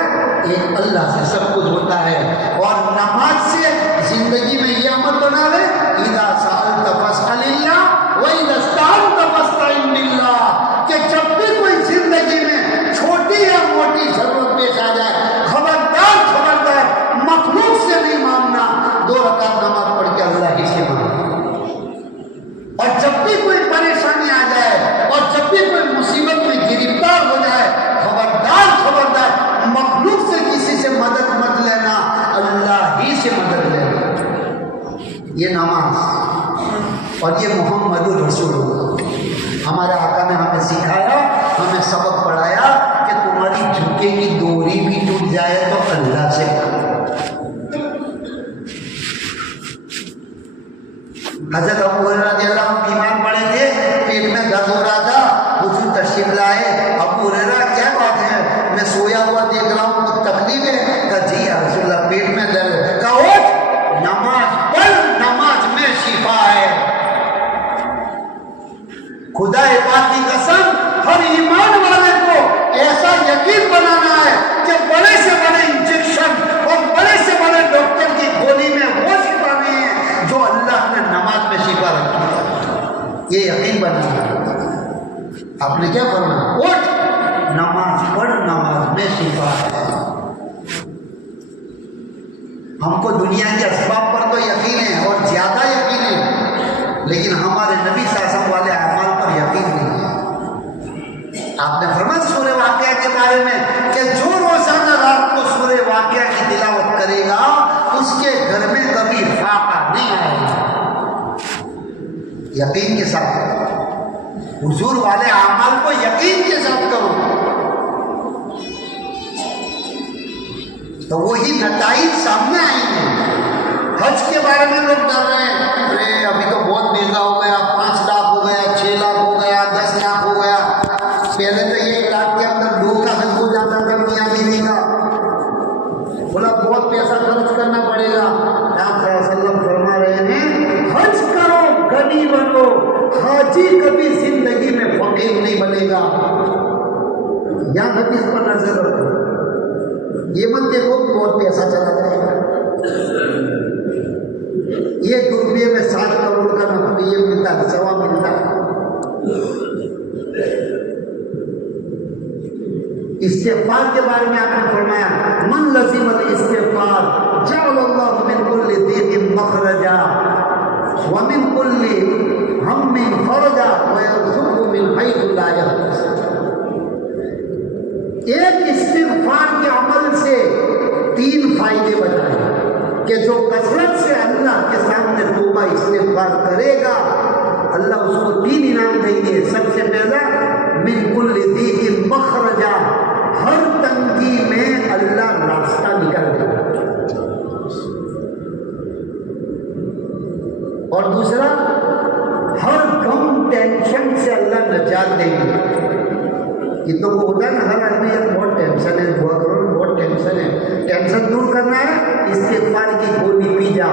ایک اللہ سے سب کچھ ہوتا ہے. اور نماز سے زندگی میں یہ عمل بناوے اذا سألت فاسأل اللہ واذا استعنت فاستعن باللہ کہ جب بھی کوئی زندگی میں چھوٹی یا موٹی ضرورت پیش آ جائے خبردار مخلوق سے نہیں مانگنا, 2 رکعت نماز پڑھ کے اللہ ہی سے مانگنا. اور جب بھی کوئی پریشانی آ جائے اور جب بھی کوئی مصیبت میں گرفتار ہو جائے خبردار مخلوق سے کسی سے مدد مت لینا, اللہ ہی سے مدد لینا. یہ نماز اور یہ محمد رسول اللہ ہمارے آقا نے ہمیں سکھایا, ہمیں سبق پڑھایا کہ تمہاری جھکے کی ڈوری بھی ٹوٹ جائے تو اللہ سے. حضرت ابو ہریرہ رضی اللہ عنہ بیمار پڑے تھے, پیٹ میں درد ہو رہا تھا, حضور تشریف لائے. ابو ہریرہ کیا بات ہے, میں سویا ہوا دیکھ رہا ہوں, کچھ تکلیف ہے؟ کہا جی یا رسول اللہ پیٹ میں درد ہے. کہا اٹھ نماز پڑھ, نماز میں شفا ہے. خدا پاک کی قسم ہر ایمان والے کو ایسا یقین بنانا ہے کہ بڑے سے بڑے انجیکشن اور بڑے سے بڑے ڈاکٹر کی گولی میں وہ شفا نہیں ہے جو اللہ نے نماز میں شفا رکھی ہے. یہ یقین بنانا ہے. آپ نے کیا فرمایا, اٹھ نماز پڑھ, نماز میں شفا ہے. ہم کو دنیا کے اسباب پر تو یقین ہے اور زیادہ یقین ہے, لیکن ہمارے نبی صلی اللہ علیہ وسلم والے اعمال پر یقین نہیں ہے. آپ نے فرمایا سورہ واقعہ کے بارے میں کہ جو روزانہ رات کو سورہ واقعہ کی تلاوت کرے گا اس کے گھر میں کبھی فاقہ نہیں آئے گا. یقین کے ساتھ حضور والے اعمال کو یقین کے ساتھ کرو تو وہی نتائج سامنے آئیں گے. حج کے بارے میں لوگ ڈر رہے ہیں, ارے ابھی تو بہت مہنگا ہو گیا, 5 لاکھ ہو گیا, 6 لاکھ ہو گیا, 10 لاکھ ہو گیا. پہلے تو 1 لاکھ کے اندر 2 کا حج ہو جاتا تھا میاں بیوی کا. بولا بہت پیسہ خرچ کرنا پڑے گا. آپ صلی اللہ علیہ وسلم فرما رہے ہیں حج کرو غنی بنو, حاجی کبھی زندگی میں فقیر نہیں بنے گا. یہاں حدیث پر نظر رکھو, یہ مت دیکھو بہت پیسہ چلا جائے گا. 1 روپے میں 7 کروڑ کا نفع یہ ملتا ہے, ثواب ملتا ہے. استغفار کے بارے میں آپ نے فرمایا من لزم الاستغفار جعل اللہ من کل ضیق مخرجا ومن کل ہم فرجا فائدے بتائے کہ جو کثرت سے اللہ کے سامنے توبہ استغفار کرے گا اللہ اس کو 3 انعام دیں گے. سب سے پہلا من کل ضیق مخرجا، ہر تنگی میں اللہ راستہ نکال دے گا. اور دوسرا ہر غم ٹینشن سے اللہ نجات دیں گے. یہ تو وہ ہوتا ہے نا، ہر آدمی بہت ٹینشن ہے، دعا کرو بہت ٹینشن ہے. ٹینشن دور کرنا ہے استغفار کی گولی پی جا.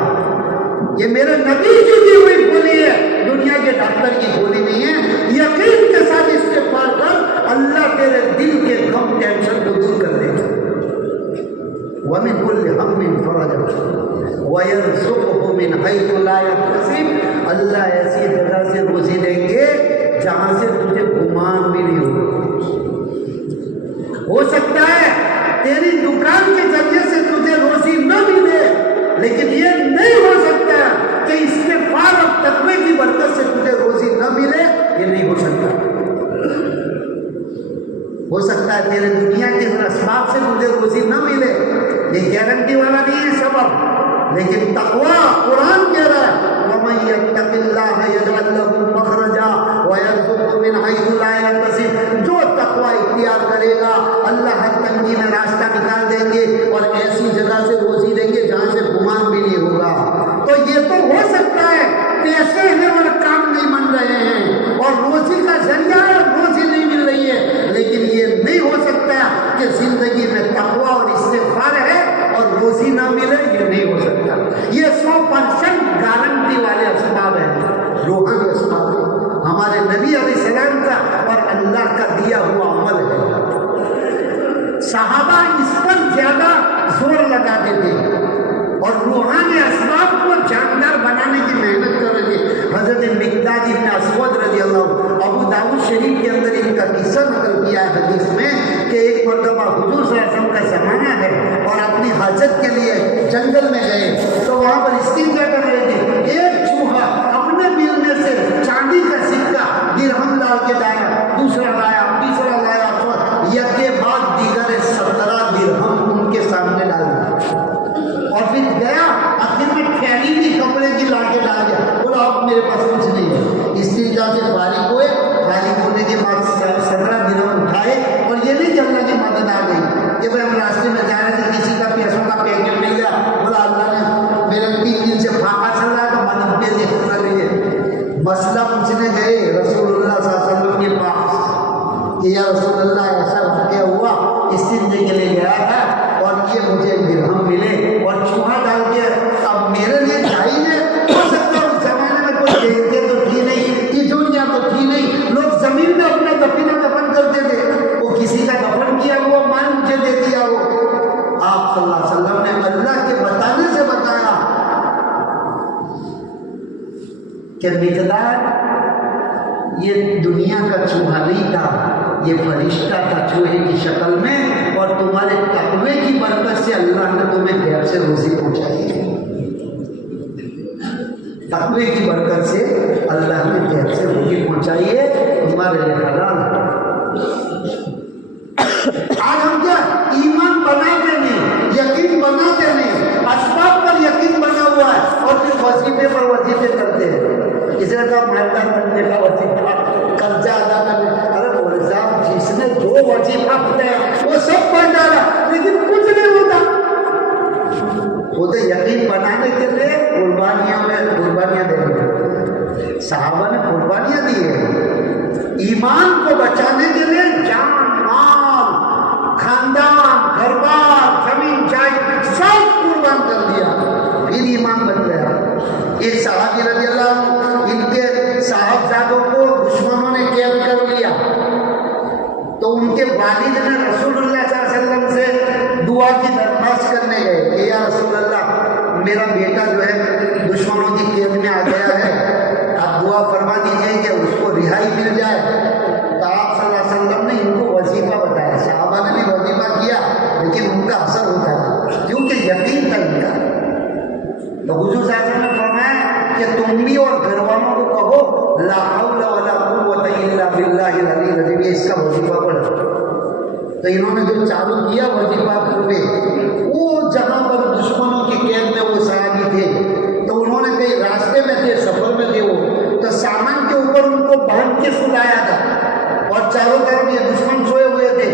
یہ میرے نبی کی دی ہوئی گولی ہے، دنیا کے ڈاکٹر کی گولی نہیں ہے. یقین کے ساتھ استغفار کر، اللہ تیرے دل کے غم ٹینشن کو دور کر دے گا. وَمِن كُلِّ هَمٍّ فَرَجًا وَيَرْزُقْهُ مِنْ حَيْثُ لَا يَحْتَسِبُ، اللہ ایسی جگہ سے روزی دیں گے جہاں سے تجھے گمان بھی نہیں ہوگا. ہو سکتا ہے تیری دکان کے ذریعے سے تجھے روزی نہ ملے، لیکن یہ نہیں ہو سکتا کہ استغفار اور تقوی کی برکت سے تجھے روزی نہ ملے. یہ نہیں ہو سکتا. ہو سکتا ہے تیرے دنیا کے اسباب سے تجھے روزی نہ ملے، یہ گارنٹی والا نہیں ہے سبب، لیکن تقوی قرآن کہہ رہا ہے وَمَن يَتَّقِ اللَّهَ يَجْعَل لَّهُ مَخْرَجًا وَيَرْزُقْهُ مِنْ حَيْثُ لَا يَحْتَسِبُ. جو تقوی اختیار کرے گا اللہ ہر تنگی میں راستہ نکال دیں گے اور ایسی جگہ سے روزی دیں گے جہاں سے گمان بھی نہیں ہوگا. تو یہ تو ہو سکتا ہے پیسے ہیں اور کام نہیں بن رہے ہیں اور روزی کا ذریعہ ہے اور روزی نہیں مل رہی ہے، لیکن یہ نہیں ہو سکتا کہ زندگی میں تقوی اور استغفار ہے اور روزی نہ ملے. یہ نہیں ہو سکتا. یہ 100% گارنٹی والے اسباب ہیں، روحانی اسباب ہیں. ہمارے نبی علیہ السلام کا اور اللہ کا دیا ہوا عمل ہے. صحابہ اس پر زیادہ زور لگاتے تھے اور روحانی اسباب کو جاندار بنانے کی محنت کر رہے تھے. حضرت مقداد بن اسود رضی اللہ، ابو داؤد شریف کے اندر ان کا قصہ نقل کیا ہے حدیث میں کہ ایک مرتبہ حضور صلی اللہ علیہ وسلم کا زمانہ ہے اور اپنی حاجت کے لیے جنگل میں گئے تو وہاں پر استنجا کر رہے تھے. ایک چوہا اپنے بل میں سے چاندی کا سکہ درہم لا کے لایا، دوسرا لایا، تیسرا لایا، یک کے بعد دیگر 17 درہم ان کے سامنے ڈال دیا اور پھر گیا آخر میں تھیلی بھی کپڑے کی لا کے ڈال دیا. بولا اب میرے پاس کچھ نہیں ہے. استنجا سے فارغ ہوئے، فارغ ہونے کے بعد 17 درہم اٹھائے اور یہ نہیں کہ اللہ کی مدد آ گئی کہ بھائی ہم راستے میں جا رہے تھے کسی کا پیسوں کا پیکٹ مل گیا، بولا اللہ نے میرے 3 دن سے پھاقا چل رہا ہے تو مدد دے دے کر لیجیے. مسئلہ پوچھنے گئے رسول اللہ صلی اللہ علیہ وسلم کے پاس کہ یا رسول اللہ ایسا واقعہ ہوا، استنجے کے لیے گیا تھا اور یہ مجھے درہم ملے اور چوہا ڈال کے اب میرے لیے چاہیے. ہو سکتا ہے اس زمانے میں کوئی دیکھتے تو تھی نہیں، تیجوریاں تو تھی نہیں، لوگ زمین میں اپنا دفنہ دفن کرتے تھے. وہ کسی کا دفن کیا وہ مال مجھے دے دیا. وہ آپ صلی اللہ علیہ وسلم نے اللہ کے بتانے سے بتایا کہ مقدار یہ دنیا کا چوہا نہیں تھا، یہ فرشتہ تھا چوہے کی شکل میں اور تمہارے تقوی کی برکت سے اللہ نے تمہیں غیب سے روزی پہنچائی ہے. تقوی کی برکت سے اللہ نے غیب سے روزی پہنچائی ہے، تمہارے لیے حلال ہے. آج ہم کیا ایمان بناتے نہیں، یقین بناتے نہیں، اسباب پر یقین بنا ہوا ہے اور پھر وظیفے پر وظیفے کرتے ہیں. اسے کہا مالدار بننے کا وظیفہ، قرضہ ادا کرنے. ارے بولے صاحب جس نے جو وظیفہ بتایا وہ سب پڑھ ڈالا لیکن کچھ نہیں ہوتا. وہ تو یقین بنانے کے لیے قربانیاں دیں. صحابہ نے قربانیاں دی ہے ایمان کو بچانے کے لیے. جان مال خاندان گھر بار زمین جائے سب قربان کر دیا، پھر ایمان بن گیا. ایک صحابی رضی اللہ عنہ، ان کے صاحبزادوں کو دشمنوں نے قید کر لیا تو ان کے والد نے رسول اللہ صلی اللہ علیہ وسلم سے دعا کی درخواست کرنے گئے کہ یا رسول اللہ میرا بیٹا جو ہے دشمنوں کی قید میں آ گیا ہے، آپ دعا فرما دیجئے کہ اس کو رہائی مل جائے. تو آپ صلی اللہ علیہ وسلم نے ان کو وظیفہ بتایا. صحابہ نے بھی وظیفہ کیا لیکن ان کا اثر ہوتا ہے کیونکہ یقین تھا ان کا. تو حضور صلی اللہ علیہ وسلم نے فرمایا کہ تم بھی اور گھر والوں کو کہو لا حول ولا قوت الا باللہ العلی العظیم، اس کا وظیفہ پڑھو. تو انہوں نے جو چالو کیا وظیفہ کرے وہ جہاں پر دشمنوں کی قید میں وہ صحابی تھے تو انہوں نے کئی راستے میں تھے، سفر میں تھے، وہ تو سامان کے اوپر ان کو باندھ کے سلایا تھا اور چاروں طرف یہ دشمن سوئے ہوئے تھے۔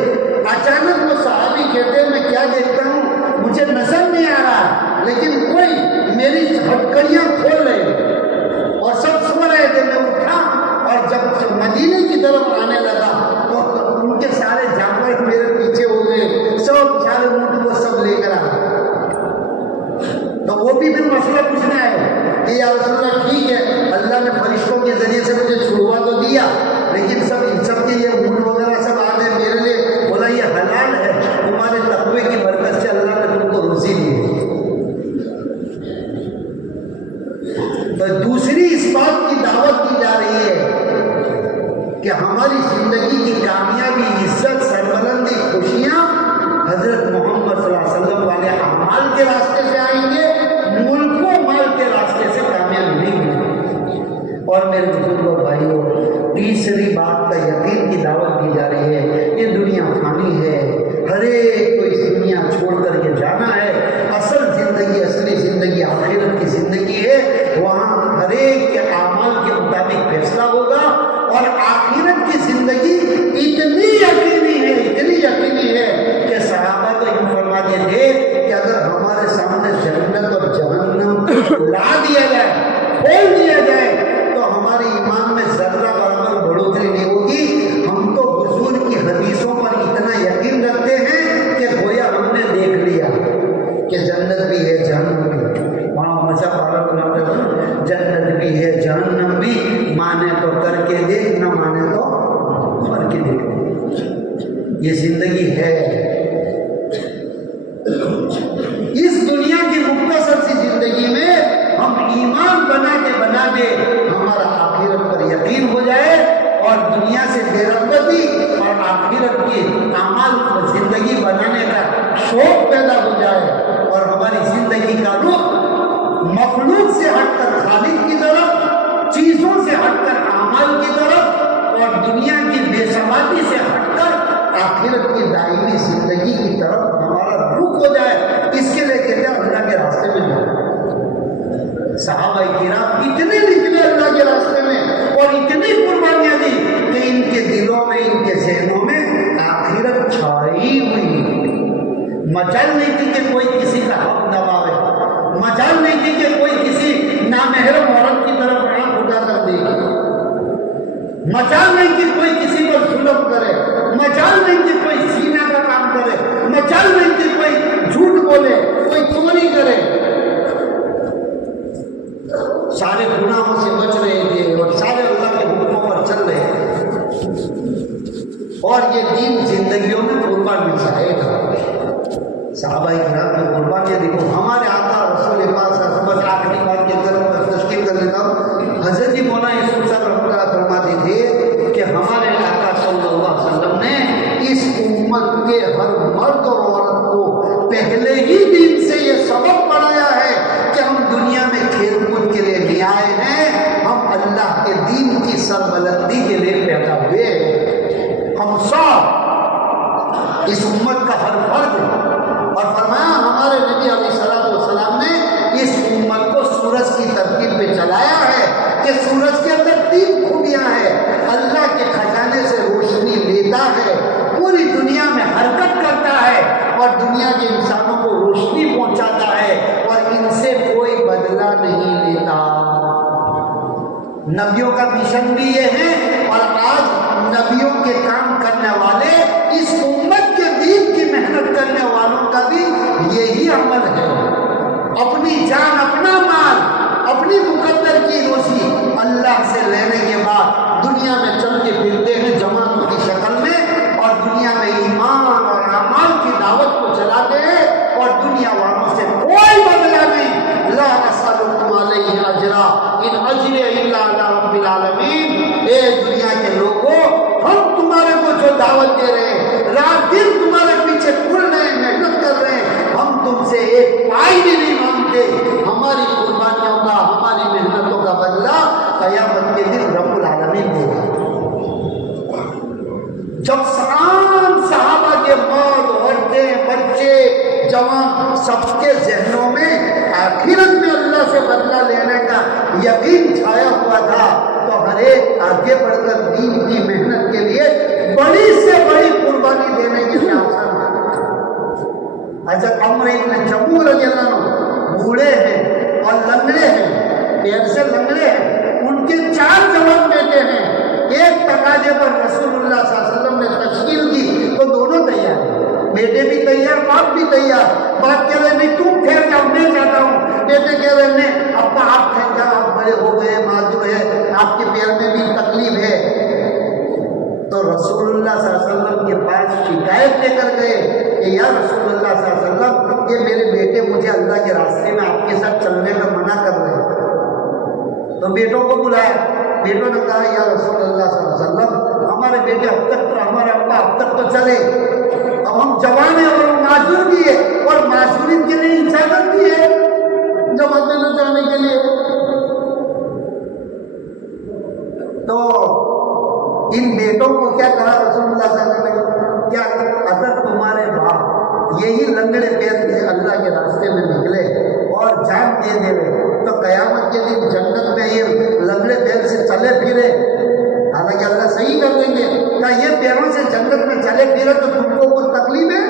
اچانک وہ صحابی کہتے ہیں میں کیا دیکھتا ہوں مجھے نظر نہیں آ رہا، لیکن کوئی میری ہتھکڑیاں کھول رہے اور سب سو رہے تھے۔ میں اٹھا اور جب مدینے کی طرف آنے لگا تو ان کے سارے جانور میرے پیچھے ہو گئے، سب سارے اونٹ کو سب لے کر آ۔ تو وہ بھی پھر مسئلہ پوچھنے آئے کہ یا رسول اللہ ٹھیک ہے اللہ نے فرشتوں کے ذریعے سے مجھے چھڑوا تو دیا، لیکن سب ان سب کے یہ اونٹ وغیرہ سب آ گئے میرے لیے۔ بولا یہ حلال ہے، تمہارے تقوی کی برکت سے اللہ نے تم کو روزی دی ہے۔ تو دوسری اس بات کی دعوت دی جا رہی ہے کہ ہماری زندگی کی کامیابی، عزت، سربلندی، خوشیاں حضرت محمد صلی اللہ علیہ وسلم والے اعمال کے راستے سے آئیں گے، ملک و مال کے راستے سے کامیابی نہیں ملے۔ اور میرے بزرگوں بھائیوں، تیسری بات کا یقین کی دعوت دی جا رہی ہے، یہ دنیا فانی ہے، ہر ایک کو اس دنیا چھوڑ کر کے جانا ہے۔ اصل زندگی، اصلی زندگی آخرت کی زندگی ہے، وہاں ہر ایک کے اعمال کے مطابق فیصلہ ہوگا۔ اور آخرت کی زندگی اتنی یقینی ہے، اتنی یقینی ہے کہ صحابہ کو یوں فرماتے تھے کہ اگر ہمارے سامنے جنت اور جہنم لا دیا جائے، کھول دیا جائے تو ہمارے ایمان میں ذرہ برابر بڑھوتری نہیں ہوگی۔ ہم تو حضور کی حدیثوں پر اتنا یقین رکھتے ہیں کہ گویا ہم نے دیکھ لیا کہ جنت بھی ہے جہنم بھی، وہاں مزہ پارا جنت بھی ہے جہنم بھی، مانے تو کر کے دیکھ، نہ مانے تو مر کے دیکھ۔ یہ زندگی ہے، اس دنیا کی مختصر سی زندگی میں ہم ایمان بنا کے ہمارا آخرت پر یقین ہو جائے اور دنیا سے بے رغبتی اور آخرت کی اعمال کو زندگی بنانے کا شوق پیدا ہو جائے اور ہماری زندگی کا رخ مخلوق سے ہٹ کر خالق کی طرف، چیزوں سے ہٹ کر اعمال کی طرف اور دنیا کی بے ثباتی سے ہٹ کر آخرت کی دائمی زندگی کی طرف ہمارا رخ ہو جائے۔ اس کے لیے کہتے ہیں اللہ کے راستے میں جاؤ۔ صحابہ کرام اتنے نکلے اللہ کے راستے میں اور اتنی قربانیاں دی کہ ان کے دلوں میں، ان کے ذہنوں میں آخرت چھائی ہوئی۔ مجال نہیں تھی کہ کوئی کسی کا حق دباوے، مجال نہیں تھی کہ کوئی کسی نامحرم عورت کی طرف آنکھ اٹھا کر دے، مجال نہیں تھی کوئی کسی پر ظلم کرے، مجال نہیں تھی کوئی زنا کا کام کرے، مجال نہیں تھی کوئی جھوٹ بولے، کوئی چوری کرے۔ سارے گناہوں سے بچ رہے تھے اور سارے اللہ کے حکموں پر چل رہے تھے اور یہ دین زندگیوں میں قربان مل سکے گا۔ صحابہ کرام کی قربانیاں دیکھو، ہمارے آقا رسول پاک صلی اللہ علیہ وسلم، آخری بات کی طرف تشکیل کر لیتا ہوں۔ حضرت مولانا یوسف صاحب رحمۃ اللہ فرماتے تھے کہ ہمارے آقا صلی اللہ علیہ وسلم نے اس امت کے ہر مرد اور عورت کو پہلے ہی دین سے یہ سبق پڑھایا ہے کہ ہم دنیا میں کھیل کود کے لیے نہیں آئے ہیں، ہم اللہ کے دین کی سربلندی کے لیے پیدا ہوئے۔ ہم سب اس امت کا ہر فرد، اور فرمایا ہمارے نبی علیہ السلام نے اس امت کو سورج کی ترتیب پہ چلایا ہے کہ سورج کے اندر 3 خوبیاں ہیں۔ اللہ کے خزانے سے روشنی لیتا ہے، پوری دنیا میں حرکت کرتا ہے اور دنیا کے انسانوں کو روشنی پہنچاتا ہے اور ان سے کوئی بدلہ نہیں لیتا۔ نبیوں کا مشن بھی یہ ہے اور آج نبیوں کے کام کرنے والے، اس امت کے دین کی محنت کرنے والوں کا بھی یہی عمل ہے۔ اپنی جان، اپنا مال، اپنی مقدر کی روزی اللہ سے لینے کے بعد دنیا میں چل کے پھرتے ہیں جماعتوں کی شکل میں اور دنیا میں ایمان اور اعمال کی دعوت کو چلاتے ہیں اور دنیا والوں سے کوئی بدلہ نہیں۔ لا اسألکم علیہ اجرا ان اجری الا علی رب العالمین۔ اے دنیا کے لوگوں، ہم تمہارے کو جو دعوت دے رہے ہیں، رات دن تمہارے پیچھے پڑ رہے ہیں، محنت کر رہے ہیں، ہم تم سے ایک پائی بھی نہیں مانگتے۔ ہماری قربانیوں کا، ہماری محنتوں کا بدلہ قیامت کے دن رب العالمین دے گا۔ جب صحابہ کے مرد، عورتیں، بچے، جوان سب کے ذہنوں میں آخرت میں اللہ سے بدلہ لینے کا یقین چھایا ہوا تھا، تو ہر ایک آگے بڑھ کر دین کی محنت کے لیے بڑی سے بڑی قربانی دینے کے لیے آسان ہے۔ حضرت عمر بن جموح رضی اللہ عنہ بوڑھے ہیں اور لنگڑے ہیں، پیر سے لنگڑے ہیں، ان کے 4 جوان بیٹے ہیں، ایک تقاضے پر رسول اللہ صلی اللہ علیہ وسلم نے تشکیل کی تو دونوں تیار ہیں، بیٹے بھی تیار، باپ بھی تیار۔ باپ کہہ رہے نہیں تم ٹھہر جاؤ، میں جاتا ہوں، بیٹے کہہ رہے نہیں ابا آپ ٹھہر جاؤ، آپ بڑے ہو گئے، معذور ہے، آپ کے پیر میں بھی تکلیف ہے۔ تو رسول اللہ صلی اللہ علیہ وسلم کے پاس شکایت لے کر گئے کہ یا رسول اللہ صلی اللہ علیہ وسلم، کہ میرے بیٹے مجھے اللہ کے راستے میں آپ کے ساتھ چلنے کا منع کر رہے ہیں۔ تو بیٹوں کو بلایا، بیٹوں نے کہا یا رسول اللہ صلی اللہ علیہ وسلم، ہمارے بیٹے اب تک تو، ہمارے ابا اب تک تو چلے، اب ہم جوان ہیں اور معذور بھی ہے، اور معذوری کے لیے اجازت بھی ہے جماعت میں نہ جانے کے لیے۔ تو ان بیٹوں کو کیا کہا رسول اللہ صلی اللہ علیہ وسلم نے، کیا اگر تمہارے باپ یہی لنگڑے پیر سے اللہ کے راستے میں نکلے اور جان دے دے تو قیامت کے دن جنت میں یہ لنگڑے پیر سے چلے پھرے، حالانکہ اللہ صحیح کر دیں گے، کیا یہ پیروں سے جنت میں چلے پھرے تو تم کو کوئی تکلیف ہے؟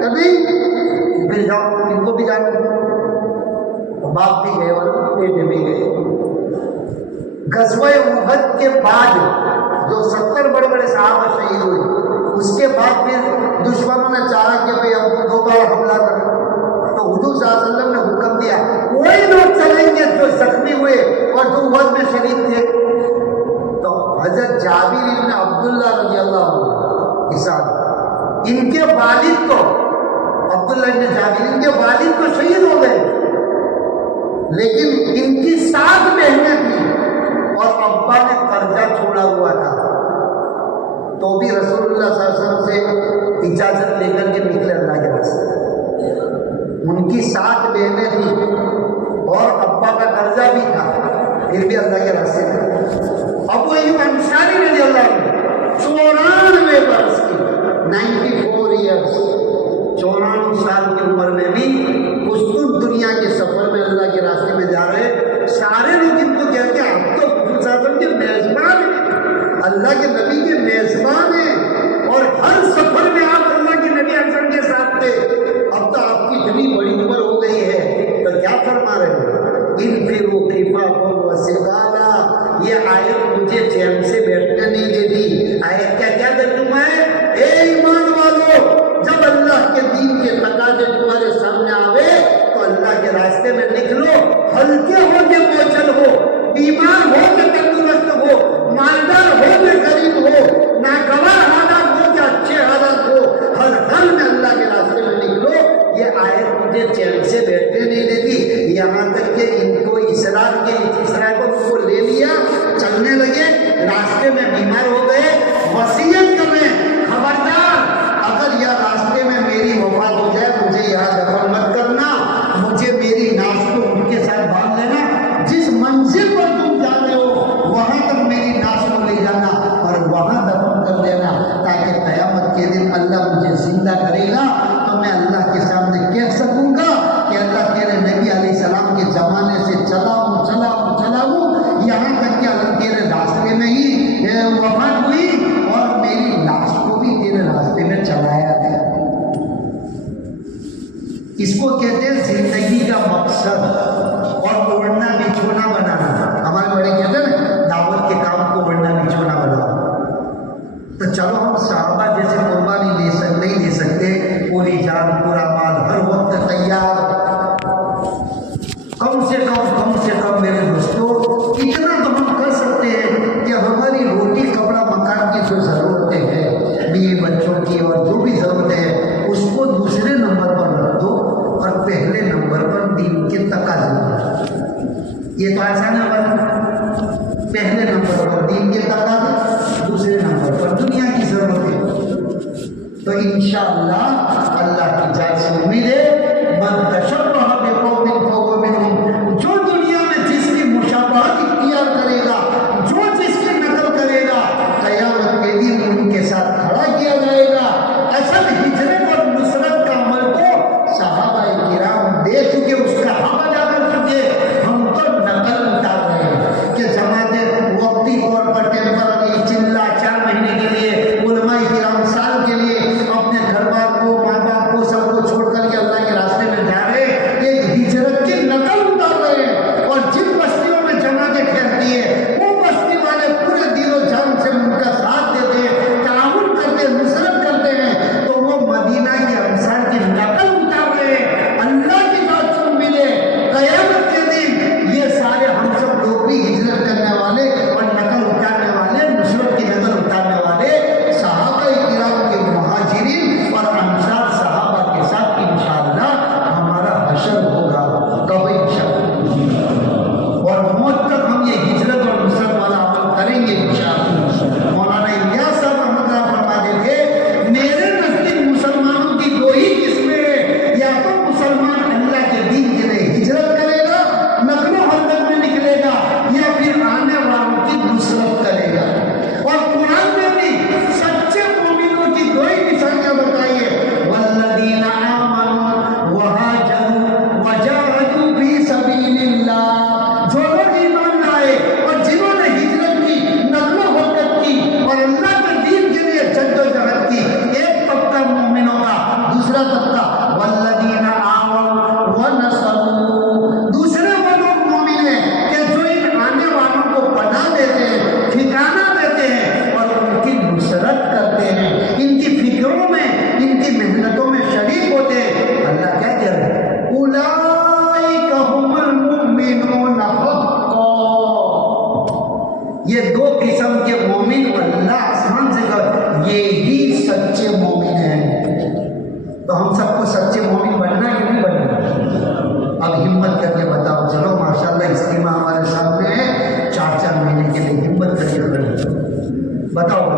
کہ نہیں، پھر جاؤ ان کو بھی جانا۔ باپ بھی گئے اور بیٹے بھی گئے۔ غزوہ احد کے بعد جو 70 بڑے بڑے صحابہ شہید ہوئے، اس کے بعد پھر دشمنوں نے چاہا کہ بھئی اب دوبارہ حملہ کریں، تو حضور صلی اللہ علیہ وسلم نے حکم دیا وہی لوگ چلیں گے جو زخمی ہوئے اور جو احد میں شریک تھے۔ تو حضرت جابر بن عبداللہ رضی اللہ عنہ کے ساتھ ان کے والد تو، عبداللہ بن جابر ان کے والد تو شہید ہو گئے، لیکن ان کی 7 بہنیں تھیں اور ابا نے قرضہ چھوڑا ہوا تھا، تو بھی رسول اللہ صلی اللہ علیہ وسلم سے اجازت لے کر کے نکلے اللہ کے راستے۔ ان کی 7 بہنیں تھیں اور ابا کا قرضہ بھی تھا، پھر بھی اللہ کے راستے میں۔ ابو ایوب انصاری رضی اللہ عنہ 94 برس کی، 94 ایئرس، 94 سال کی عمر میں بھی پشتون دنیا کے سفر میں اللہ کے راستے میں جا رہے، سارے لوگ ان کو کہتے ہیں اب تو حضور کے میزبان ہیں، اللہ کے نبی کے میزبان ہیں، اور ہر سفر میں آپ اللہ کے نبی اکرم کے ساتھ تھے، اب تو آپ کی اتنی بڑی عمر ہو گئی ہے تو کیا فرما رہے ہیں؟ انفروا خفافا وثقالا، یہ آیت مجھے چین سے بیٹھنے نہیں دیتی۔ آیت کیا ترجمہ ہے؟ اے ایمان والو، جب اللہ کے دین کے تقاضے تمہارے سامنے آوے تو اللہ کے راستے میں نکلو، ہلکے ہو کے بوجھل ہو، بیمار ہو کے تندرست ہو، مالدار ہو کے غریب ہو، ناگوار حالات ہو کے اچھے حالات ہو، ہر حال میں اللہ کے راستے میں نکلو۔ یہ آیت مجھے چین سے بیٹھنے نہیں دیتی، یہاں تک کہ ان کو اسرار کو لے لیا، چلنے لگے، راستے میں بیمار ہو گئے، وصیت کریں خبردار اگر یہ راستے میں میری وفات ہو جائے مجھے یہاں دفن مت کرنا، مجھے میری ناس کو ان کے ساتھ باندھ لینا، جس منزل پر تم جاتے ہو وہاں تک میری ناس کو لے جانا اور وہاں دفن کر دینا، تاکہ قیامت کے دن اللہ مجھے زندہ کرے گا تو میں اللہ کے سامنے کہہ سکوں گا کہ اللہ تیرے نبی علیہ السلام کے زمانے سے چلا ہوں یہاں تک کہ اللہ تیرے راستے میں ہی وفات ہوئی اور میری لاش کو بھی تیرے راستے میں چلایا گیا۔ اس کو کہتے ہیں زندگی کا مقصد اور اوڑھنا بچھونا بنانا۔ ہمارے بڑے کہتے ہیں نا دعوت کے کام کو اوڑھنا بچھونا بنانا۔ تو چلو ہم صحابہ جیسے قربانی نہیں دے سکتے، پوری جان پورا مال ہر وقت تیار، کم سے کم میرے دوستوں اتنا تو ہم کر سکتے ہیں کہ ہماری روٹی کپڑا مکان کی جو ضرورتیں ہیں، بیوی بچوں کی اور جو بھی ضرورتیں ہیں، اس کو دوسرے نمبر پر رکھ دو اور پہلے نمبر پر دین کے تقاضے۔ یہ تو آسان ہے، پہلے نمبر پر دین کے تقاضے، دوسرے نمبر پر دنیا کی ضرورتیں۔ تو انشاءاللہ اللہ کی ذات سے امید ہے، من تشبہ بقوم فہو منہم، جو دنیا میں جس کی مشابہت اختیار کرے گا، جو جس کی نقل کرے گا، قیامت کے دن ان کے ساتھ کھڑا کیا جائے گا۔ اصل ہجرت اور نصرت کا عمل تو صحابہ کرام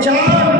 4